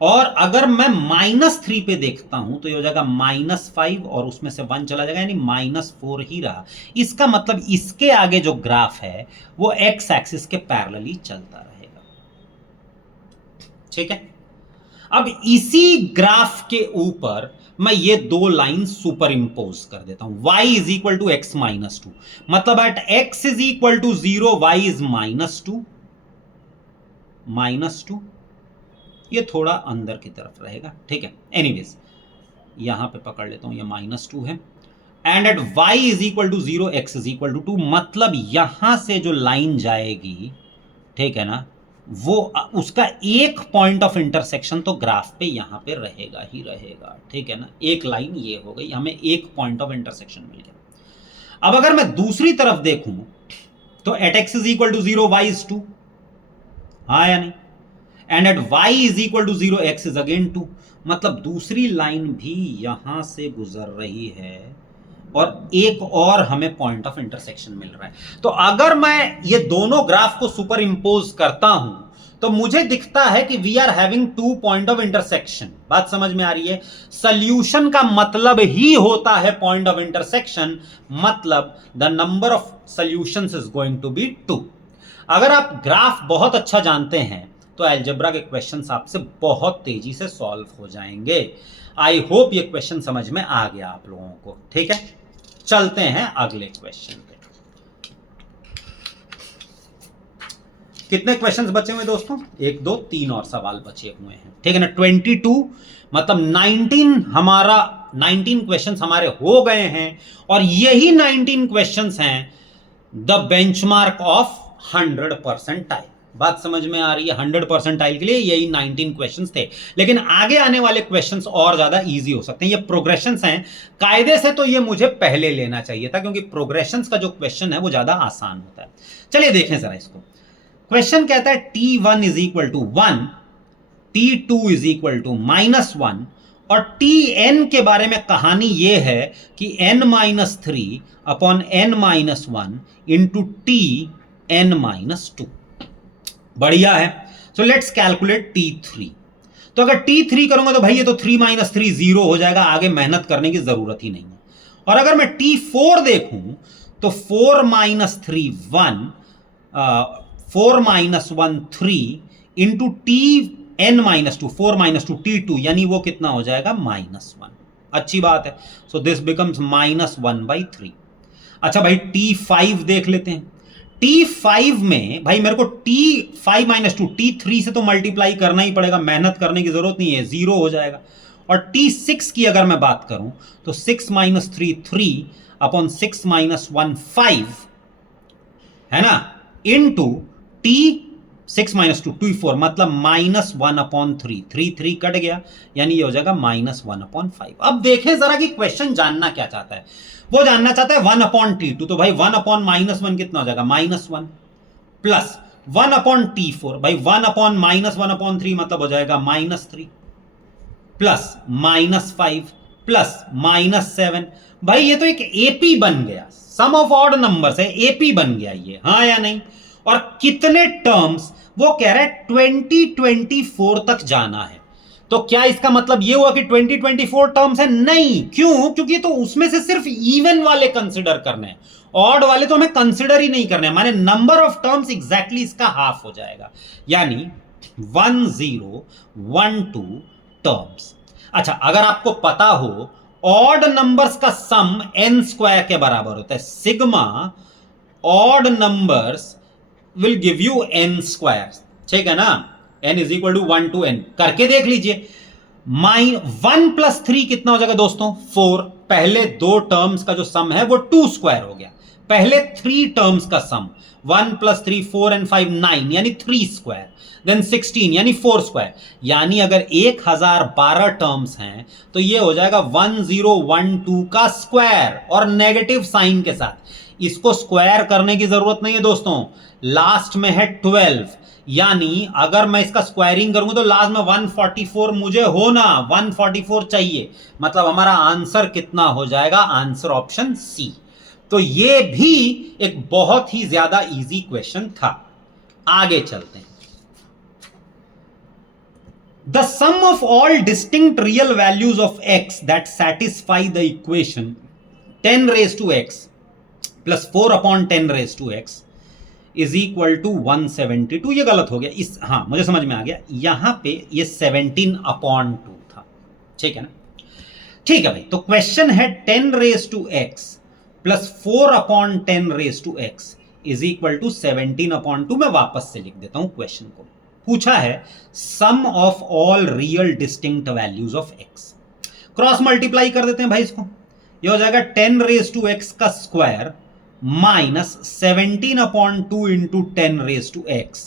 और अगर मैं -3 पे देखता हूं तो ये हो जाएगा -5 और उसमें से 1 चला जाएगा, यानी -4 ही रहा। इसका मतलब इसके आगे जो ग्राफ है वो एक्स एक्सिस के पैरेलली चलता रहेगा। ठीक है। अब इसी ग्राफ के ऊपर मैं ये दो लाइन सुपर इंपोज कर देता हूं। y = x - 2, मतलब एट x = 0 y इज -2। ये थोड़ा अंदर की तरफ रहेगा। ठीक है। एनीवेज यहां पे पकड़ लेता हूं, ये -2 है। एंड एट y = 0 x = 2, मतलब यहां से जो लाइन जाएगी, ठीक है ना, वो उसका एक पॉइंट ऑफ इंटरसेक्शन तो ग्राफ पे यहां पे रहेगा ही रहेगा। ठीक है ना, एक लाइन ये हो गई, हमें एक पॉइंट ऑफ इंटरसेक्शन मिल गया। अब अगर मैं दूसरी तरफ देखूं तो एट x = 0 y इज 2, हाँ या नहीं, and at y = 0 x is again 2, मतलब दूसरी लाइन भी यहां से गुजर रही है और एक और हमें पॉइंट ऑफ इंटरसेक्शन मिल रहा है। तो अगर मैं ये दोनों ग्राफ को सुपर इंपोज करता हूं तो मुझे दिखता है कि we are having 2 point of intersection. बात समझ में आ रही है? सॉल्यूशन का मतलब ही होता है पॉइंट ऑफ इंटरसेक्शन, मतलब the number of solutions is going to be 2। अगर आप ग्राफ बहुत अच्छा जानते हैं तो अलजेब्रा के क्वेश्चंस आपसे बहुत तेजी से सॉल्व हो जाएंगे। आई होप ये क्वेश्चन समझ में आ गया आप लोगों को। ठीक है, चलते हैं अगले क्वेश्चन पे। कितने क्वेश्चंस बचे हुए दोस्तों? 1 2 3 और सवाल बचे हुए हैं। ठीक है ना, 22 मतलब 19 क्वेश्चंस हमारे हो गए हैं और यही 19 क्वेश्चंस हैं द बेंचमार्क ऑफ 100 परसेंटाइल। बात समझ में आ रही है? 100 परसेंटाइल के लिए यही 19 क्वेश्चंस थे, लेकिन आगे आने वाले क्वेश्चंस और ज्यादा इजी हो सकते हैं। ये प्रोग्रेशंस हैं, कायदे से तो ये मुझे पहले लेना चाहिए था, क्योंकि प्रोग्रेशंस का जो क्वेश्चन है वो ज्यादा आसान होता है। चलिए देखें जरा इसको। क्वेश्चन कहता है t1 = 1, t2 = -1 और tn के बारे में कहानी ये है कि n-3 upon n-1 into tn-2। बढ़िया है। So let's calculate t3। तो अगर t3 करूंगा तो भाई ये तो 3 - 3 0 हो जाएगा, आगे मेहनत करने की जरूरत ही नहीं है। और अगर मैं t4 देखूं तो 4 - 3 1, 4 - 1 3 इंटू tn-2, 4 - 2 t2, यानी वो कितना हो जाएगा? -1। अच्छी बात है। सो दिस बिकम्स -1/3। अच्छा भाई t5 देख लेते हैं। t5 में भाई मेरे को t5 - 2 t3 से तो मल्टीप्लाई करना ही पड़ेगा, मेहनत करने की जरूरत नहीं है, 0 हो जाएगा। और t6 की अगर मैं बात करूं तो 6 - 3 3 अपॉन 6 - 1 5 है ना, इंटू t6 - 2 2 4, मतलब -1/3, 3 3 कट गया, यानी ये हो जाएगा -1/5। अब देखें जरा कि क्वेश्चन जानना क्या चाहता है। वो जानना चाहता है 1/t2, तो भाई 1/-1 कितना हो जाएगा? -1 प्लस 1/t4, भाई 1/-1/3 मतलब हो जाएगा -3 प्लस -5 प्लस -7। भाई ये तो एक एपी बन गया, सम ऑफ ऑड नंबर्स है, एपी बन गया ये, हाँ या नहीं? और कितने टर्म्स? वो कह रहा है 2024 तक जाना है। तो क्या इसका मतलब ये हुआ कि 2024 टर्म्स है? नहीं। क्यों? क्योंकि तो उसमें से सिर्फ इवन वाले कंसिडर करने हैं, ऑड वाले तो हमें कंसिडर ही नहीं करने हैं। माने नंबर ऑफ टर्म्स एग्जैक्टली इसका हाफ हो जाएगा, यानी 1012 टर्म्स। अच्छा, अगर आपको पता हो ऑड नंबर्स का सम n² के बराबर होता है, sigma odd numbers will give you n²। ठीक है ना, n = 1 to n। करके देख लीजिए। 1 + 3 कितना हो जाएगा दोस्तों? 4। पहले दो टर्म्स का जो सम है वो 2² हो गया। पहले 3 टर्म्स का सम 1 + 3 4 and 5 9, यानी 3²। देन 16 यानी 4²। यानी अगर 1012 टर्म्स हैं तो ये हो जाएगा 1012 का स्क्वायर और नेगेटिव साइन के साथ। इसको स्क्वायर करने की जरूरत नहीं है दोस्तों, लास्ट में है 12, यानी अगर मैं इसका स्क्वायरिंग करूंगा तो लास्ट में 144 मुझे होना, 144 चाहिए, मतलब हमारा आंसर कितना हो जाएगा, आंसर ऑप्शन सी। तो ये भी एक बहुत ही ज्यादा इजी क्वेश्चन था। आगे चलते हैं। The sum of all distinct real values of x that satisfy the equation 10 raised to x plus 4 upon 10 raised to x is equal to 172। ये गलत हो गया, इस हाँ मुझे समझ में आ गया, यहां पे ये 17 अपॉन 2 था, ठीक है ना। ठीक है भाई, तो क्वेश्चन है 10 raise to x plus 4 upon 10 raise to x is equal to 17 upon 2। मैं वापस से लिख देता हूं क्वेश्चन को। पूछा है sum of all real distinct values of x। Cross multiply कर देते हैं भाई इसको, ये हो जाएगा 10 रेज टू x का square minus 17 upon 2 into 10 raise to x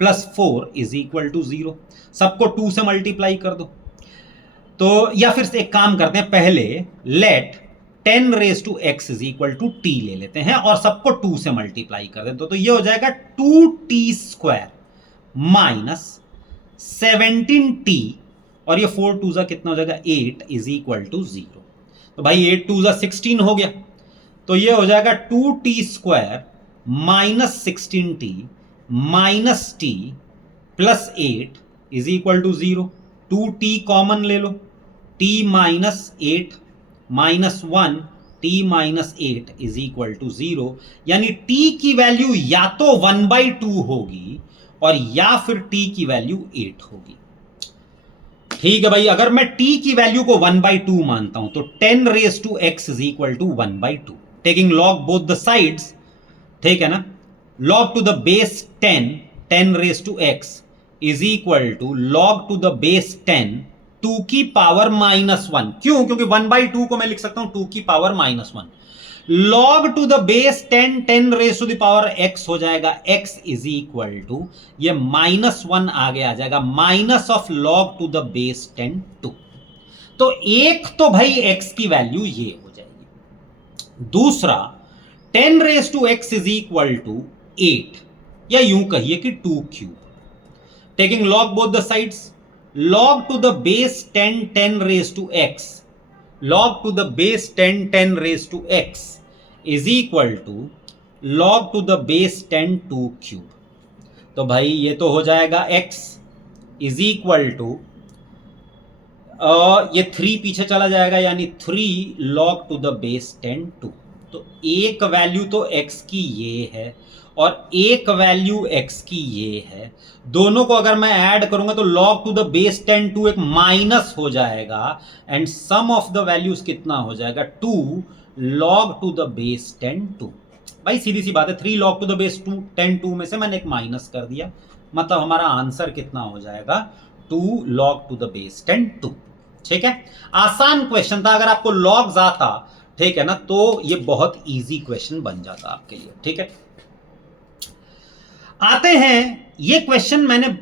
plus 4 is equal to 0। सबको 2 से मल्टीप्लाई कर दो। तो या फिर एक काम करते हैं, पहले let 10 raise to x is equal to t ले लेते हैं और सबको 2 से मल्टीप्लाई कर देते। तो ये हो जाएगा 2t स्क्वायर माइनस 17t और ये 4 2 कितना हो जाएगा 8 इज इक्वल टू 0। तो भाई 8 2 16 हो गया, तो ये हो जाएगा 2t square minus 16t minus t plus 8 is equal to 0। 2t common ले लो, t minus 8 minus 1 t minus 8 is equal to 0। यानी t की वैल्यू या तो 1/2 होगी और या फिर t की वैल्यू 8 होगी। ठीक है भाई, अगर मैं t की वैल्यू को 1/2 मानता हूं तो 10 raise to x is equal to 1/2, taking log both the sides, ठीक है ना। log to the base 10 raise to x is equal to log to the base 10 2 की पावर -1। क्यों? क्योंकि 1/2 को मैं लिख सकता हूं 2 की power -1। log to the base 10 raise to the power x हो जाएगा x इज इक्वल टू, ये -1 आगे आ जाएगा, minus of log to the base 10 2। तो एक तो भाई x की वैल्यू ये हो जाएगी, दूसरा 10 raise to x is equal to 8 या यूं कहिए कि 2 cube. Taking log both the sides, log to the base 10 raise to x, log to the base 10 raise to x is equal to log to the base 10 2 cube. तो भाई ये तो हो जाएगा x इज इक्वल टू, ये 3 पीछे चला जाएगा यानी 3 log टू द बेस 10 2। तो एक वैल्यू तो x की ये है और एक वैल्यू x की ये है, दोनों को अगर मैं ऐड करूंगा तो log टू द बेस 10 2 एक माइनस हो जाएगा and sum of the values कितना हो जाएगा 2 log टू द बेस 10 2। भाई सीधी सी बात है, 3 log टू द बेस 10 2 में से मैंने एक माइनस कर दिया, मतलब हमारा आंसर कितना हो जाएगा 2 log टू द बेस 10 2। ठीक है, आसान क्वेश्चन था, अगर आपको लॉग्स आता, ठीक है ना, तो ये बहुत इजी क्वेश्चन बन जाता आपके लिए। ठीक है, आते हैं ये क्वेश्चन, मैंने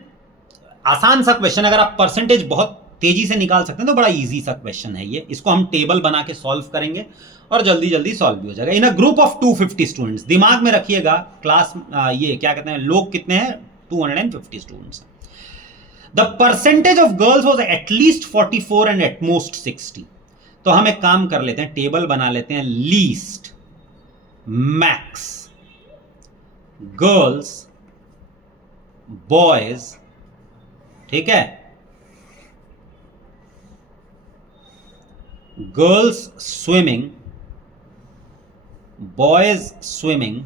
आसान सा क्वेश्चन, अगर आप परसेंटेज बहुत तेजी से निकाल सकते हैं तो बड़ा इजी सा क्वेश्चन है ये। इसको हम टेबल बना के सॉल्व करेंगे और जल्दी जल्दी सॉल्व भी हो जाएगा। इन अ ग्रुप ऑफ 250 स्टूडेंट्स, दिमाग में रखिएगा क्लास, ये क्या कहते हैं, लोग कितने हैं, 250 students. The percentage of girls was at least 44 and at most 60। तो हम एक काम कर लेते हैं, टेबल बना लेते हैं, लीस्ट मैक्स गर्ल्स बॉयज, ठीक है, girls swimming, boys swimming,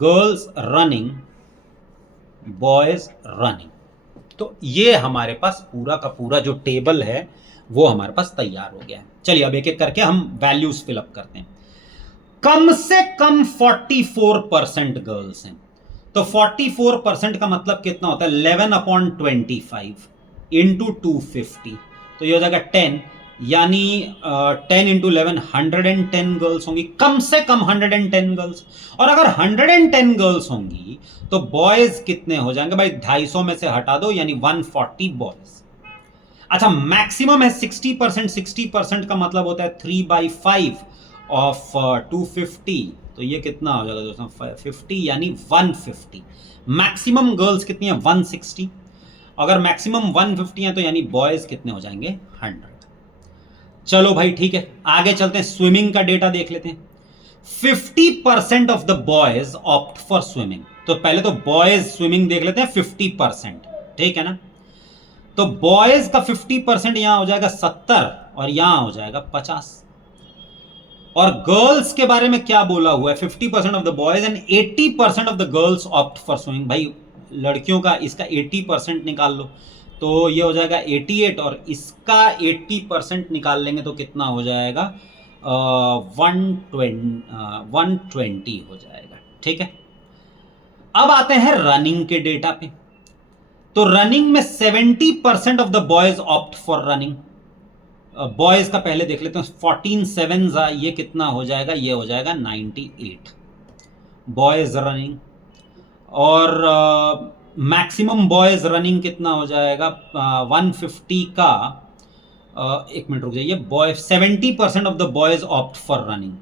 girls running, boys running. तो ये हमारे पास पूरा का पूरा जो टेबल है वो हमारे पास तैयार हो गया है। चलिए अब एक एक करके हम वैल्यूज फिलअप करते हैं। कम से कम 44% गर्ल्स हैं, तो 44% का मतलब कितना होता है, 11/25 इंटू 250, तो ये हो जाएगा 10, यानी 10 इंटू 11 110 गर्ल्स होंगी, कम से कम 110 गर्ल्स। और अगर 110 गर्ल्स होंगी तो बॉयज कितने हो जाएंगे भाई, 250 में से हटा दो यानी 140 बॉयज। अच्छा, मैक्सिमम है 60%, 60% का मतलब होता है 3/5 ऑफ 250 तो ये कितना हो जाएगा दोस्तों 50 यानी 150। मैक्सिमम गर्ल्स कितनी है 160। अगर मैक्सिमम 150 है तो यानी बॉयज कितने हो जाएंगे 100। चलो भाई ठीक है, आगे चलते हैं, स्विमिंग का डेटा देख लेते हैं। 50% of the boys opt for swimming. तो पहले तो बॉयज स्विमिंग देख लेते हैं 50%, ठीक है ना। तो बॉयज का 50% यहां हो जाएगा 70 और यहां हो जाएगा 50। और गर्ल्स के बारे में क्या बोला हुआ है 50% of the boys and 80% of the girls opt for swimming. भाई लड़कियों का इसका 80% निकाल लो तो ये हो जाएगा 88 और इसका 80% निकाल लेंगे तो कितना हो जाएगा 120 हो जाएगा, ठीक है। अब आते हैं रनिंग के डेटा पे। तो रनिंग में 70% of the boys opt for running. Boys का पहले देख लेते हैं, 14 7 ये कितना हो जाएगा, ये हो जाएगा 98 बॉयज रनिंग। और मैक्सिमम बॉयज रनिंग कितना हो जाएगा 150 का एक मिनट रुक जाइए, boy 70% of the boys opt for running.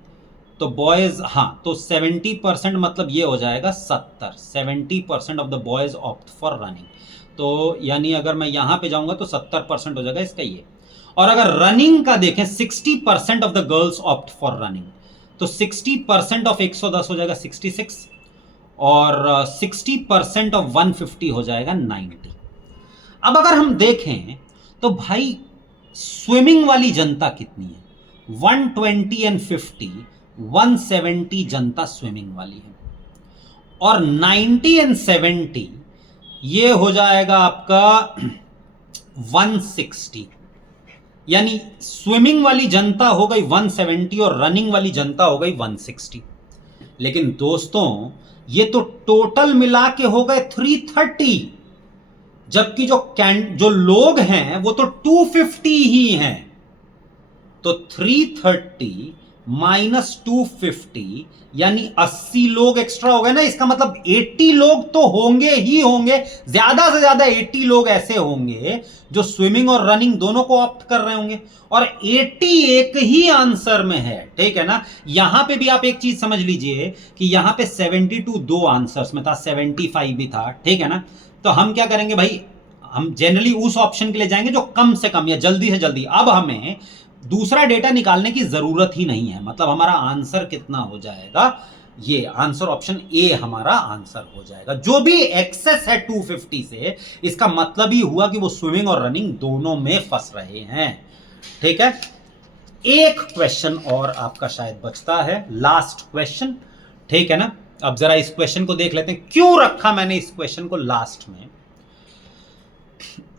तो बॉयज हाँ, तो 70% मतलब ये हो जाएगा 70। 70% of the boys opt for running. तो यानी अगर मैं यहां पे जाऊंगा तो 70% हो जाएगा इसका ये। और अगर रनिंग का देखें 60% of the girls opt for running. तो 60% ऑफ 110 हो जाएगा 66 और 60% ऑफ 150 हो जाएगा 90। अब अगर हम देखें तो भाई स्विमिंग वाली जनता कितनी है, 120 एंड 50 170 जनता स्विमिंग वाली है। और 90 एंड 70 ये हो जाएगा आपका 160। यानी स्विमिंग वाली जनता हो गई 170 और रनिंग वाली जनता हो गई 160। लेकिन दोस्तों ये तो टोटल मिला के हो गए 330, जबकि जो लोग हैं वो तो 250 ही हैं। तो 330 माइनस 250 यानी 80 लोग एक्स्ट्रा हो गए ना। इसका मतलब 80 लोग तो होंगे ही होंगे, ज्यादा से ज्यादा 80 लोग ऐसे होंगे जो स्विमिंग और रनिंग दोनों को ऑप्ट कर रहे होंगे। और 80 एक ही आंसर में है, ठीक है ना। यहां पे भी आप एक चीज समझ लीजिए कि यहां पे 72 दो आंसर्स में था, 75 भी था, ठीक है ना। तो हम क्या करेंगे भाई, हम जनरली उस ऑप्शन के लिए जाएंगे जो कम से कम या जल्दी से जल्दी। अब हमें दूसरा डेटा निकालने की जरूरत ही नहीं है, मतलब हमारा आंसर कितना हो जाएगा, ये आंसर ऑप्शन ए हमारा आंसर हो जाएगा। जो भी एक्सेस है 250 से, इसका मतलब ही हुआ कि वो स्विमिंग और रनिंग दोनों में फंस रहे हैं, ठीक है। एक क्वेश्चन और आपका शायद बचता है, लास्ट क्वेश्चन, ठीक है ना। अब जरा इस क्वेश्चन को देख लेते हैं, क्यों रखा मैंने इस क्वेश्चन को लास्ट में।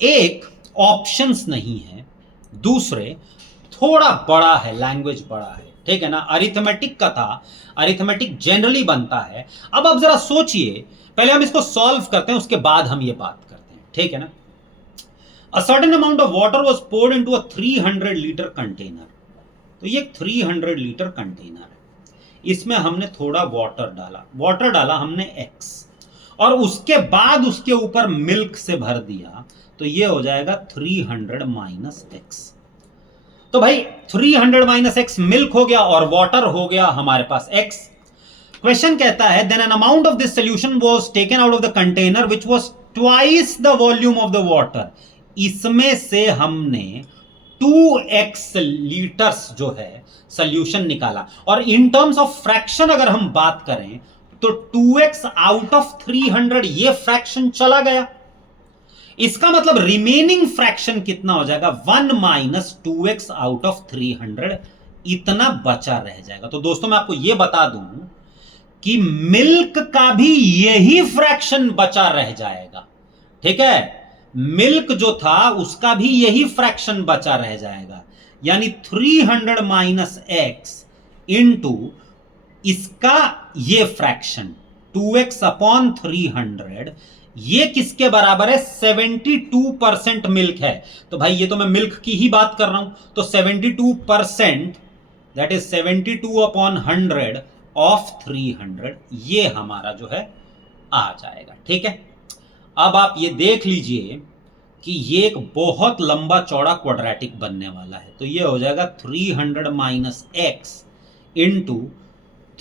एक ऑप्शंस नहीं है, दूसरे थोड़ा बड़ा है, लैंग्वेज बड़ा है, ठीक है ना। अरिथमेटिक का था, अरिथमेटिक जनरली बनता है। अब जरा सोचिए, पहले हम इसको सॉल्व करते हैं, उसके बाद हम ये बात करते हैं, ठीक है ना। A certain amount of water was poured into a 300 litre container. तो ये 300 लीटर कंटेनर है, इसमें हमने थोड़ा वाटर डाला हमने x, और उसके बाद उसके ऊपर मिल्क से भर दिया, तो ये हो जाएगा 300 माइनस एक्स। तो भाई 300 माइनस एक्स मिल्क हो गया और वाटर हो गया हमारे पास x। क्वेश्चन कहता है then an amount of this solution was taken out of the container which was twice the volume of the water. इसमें से हमने 2x लीटर्स जो है सोल्यूशन निकाला। और इन टर्म्स ऑफ फ्रैक्शन अगर हम बात करें तो 2x आउट ऑफ 300 ये फ्रैक्शन चला गया। इसका मतलब रिमेनिंग फ्रैक्शन कितना हो जाएगा, 1 माइनस 2x आउट ऑफ 300, इतना बचा रह जाएगा। तो दोस्तों मैं आपको यह बता दूं कि मिल्क का भी यही फ्रैक्शन बचा रह जाएगा, ठीक है। मिल्क जो था उसका भी यही फ्रैक्शन बचा रह जाएगा, यानी 300 माइनस एक्स इंटू इसका ये फ्रैक्शन 2x अपॉन 300, ये किसके बराबर है, 72% मिल्क है। तो भाई ये तो मैं मिल्क की ही बात कर रहा हूं, तो 72% दैट इज 72 अपॉन 100 ऑफ 300, ये हमारा जो है आ जाएगा, ठीक है। अब आप ये देख लीजिए कि ये एक बहुत लंबा चौड़ा क्वाड्रेटिक बनने वाला है। तो ये हो जाएगा 300 minus x into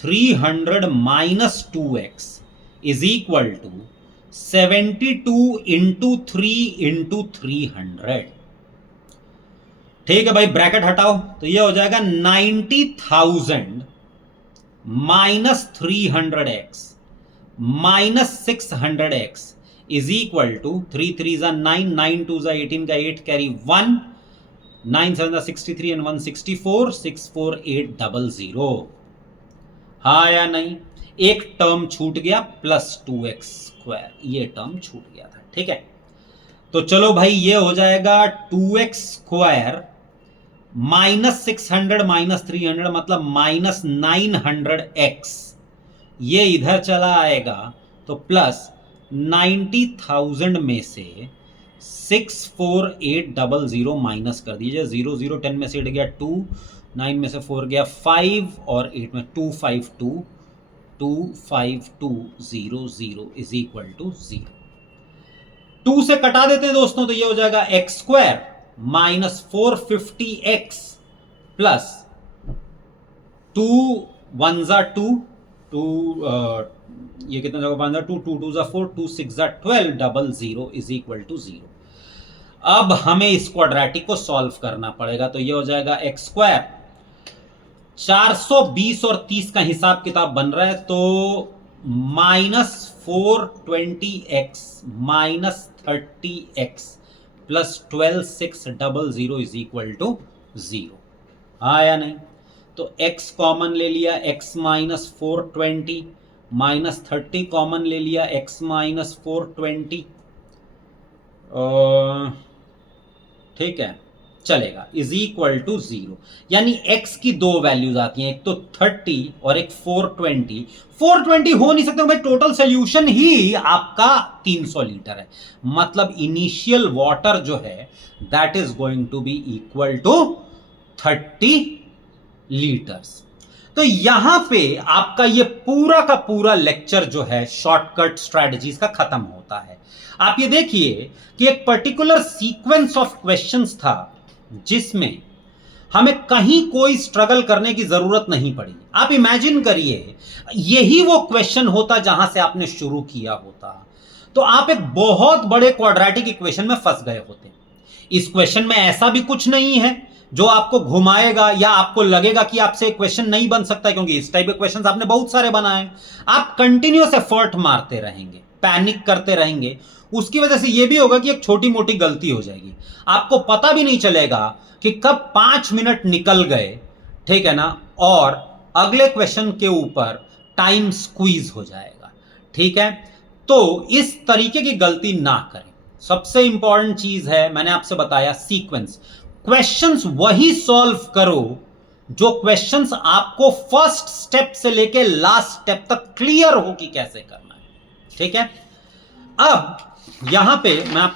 300 minus 2x is equal to 72 into 3 into 300। ठीक है भाई, ब्रैकेट हटाओ तो ये हो जाएगा 90,000 minus 300x minus 600x is equal to 3 3 जा 9, 9 2 जा 18 का 8 कैरी 1, 9 7 जा 63 एंड 164, 64800। हाँ या नहीं? एक टर्म छूट गया प्लस 2x स्क्वायर, ये टर्म छूट गया था। ठीक है, तो चलो भाई ये हो जाएगा 2x स्क्वायर माइनस 600 माइनस 300 मतलब माइनस 900x, ये इधर चला आएगा तो प्लस 90,000 में से 64800 माइनस कर दीजिए। 0 0 10 में से 8 गया 2, 9 में से 4 गया 5 और 8 में 252 0 इज इक्वल टू 0। 2 से कटा देते हैं दोस्तों तो ये हो जाएगा x square minus 450x plus 2 1 जा 2, ये कितना जगह 1 जा 2, 2 2 जा 4, 2 6 जा 12 0 इज इक्वल टू 0। अब हमें इस क्वाड्रेटिक को सॉल्व करना पड़ेगा तो ये हो जाएगा एक्स स्क्वायर 420 और 30 का हिसाब किताब बन रहा है तो minus 420x minus 30x plus 12600 is equal to 0। हाँ या नहीं? तो x कॉमन ले लिया, x माइनस 420 माइनस 30 कॉमन ले लिया, x माइनस 420, ठीक है चलेगा, इज इक्वल टू 0। यानी x की दो वैल्यूज आती हैं, एक तो 30 और एक 420। 420 हो नहीं सकता भाई, टोटल सोल्यूशन ही आपका 300 लीटर है, मतलब इनिशियल वाटर जो है that is going to be equal to 30 litres. तो यहां पे आपका ये पूरा का पूरा लेक्चर जो है शॉर्टकट स्ट्रेटजीज का खत्म होता है। आप ये देखिए कि एक पर्टिकुलर सीक्वेंस ऑफ क्वेश्चंस था जिसमें हमें कहीं कोई स्ट्रगल करने की जरूरत नहीं पड़ी। आप इमेजिन करिए यही वो क्वेश्चन होता जहां से आपने शुरू किया होता, तो आप एक बहुत बड़े क्वाड्रेटिक इक्वेशन में फंस गए होते। इस क्वेश्चन में ऐसा भी कुछ नहीं है जो आपको घुमाएगा या आपको लगेगा कि आपसे क्वेश्चन नहीं बन सकता, क्योंकि इस टाइप के क्वेश्चन आपने बहुत सारे बनाए। आप कंटिन्यूअस एफर्ट मारते रहेंगे, पैनिक करते रहेंगे, उसकी वजह से यह भी होगा कि एक छोटी मोटी गलती हो जाएगी, आपको पता भी नहीं चलेगा कि कब 5 मिनट निकल गए, ठीक है ना, और अगले क्वेश्चन के ऊपर टाइम स्क्वीज हो जाएगा। ठीक है, तो इस तरीके की गलती ना करें। सबसे इंपॉर्टेंट चीज है, मैंने आपसे बताया सीक्वेंस। क्वेश्चंस वही सॉल्व करो जो क्वेश्चंस आपको फर्स्ट स्टेप से लेके लास्ट स्टेप तक क्लियर हो कि कैसे करना है। ठीक है, अब यहां पे मैं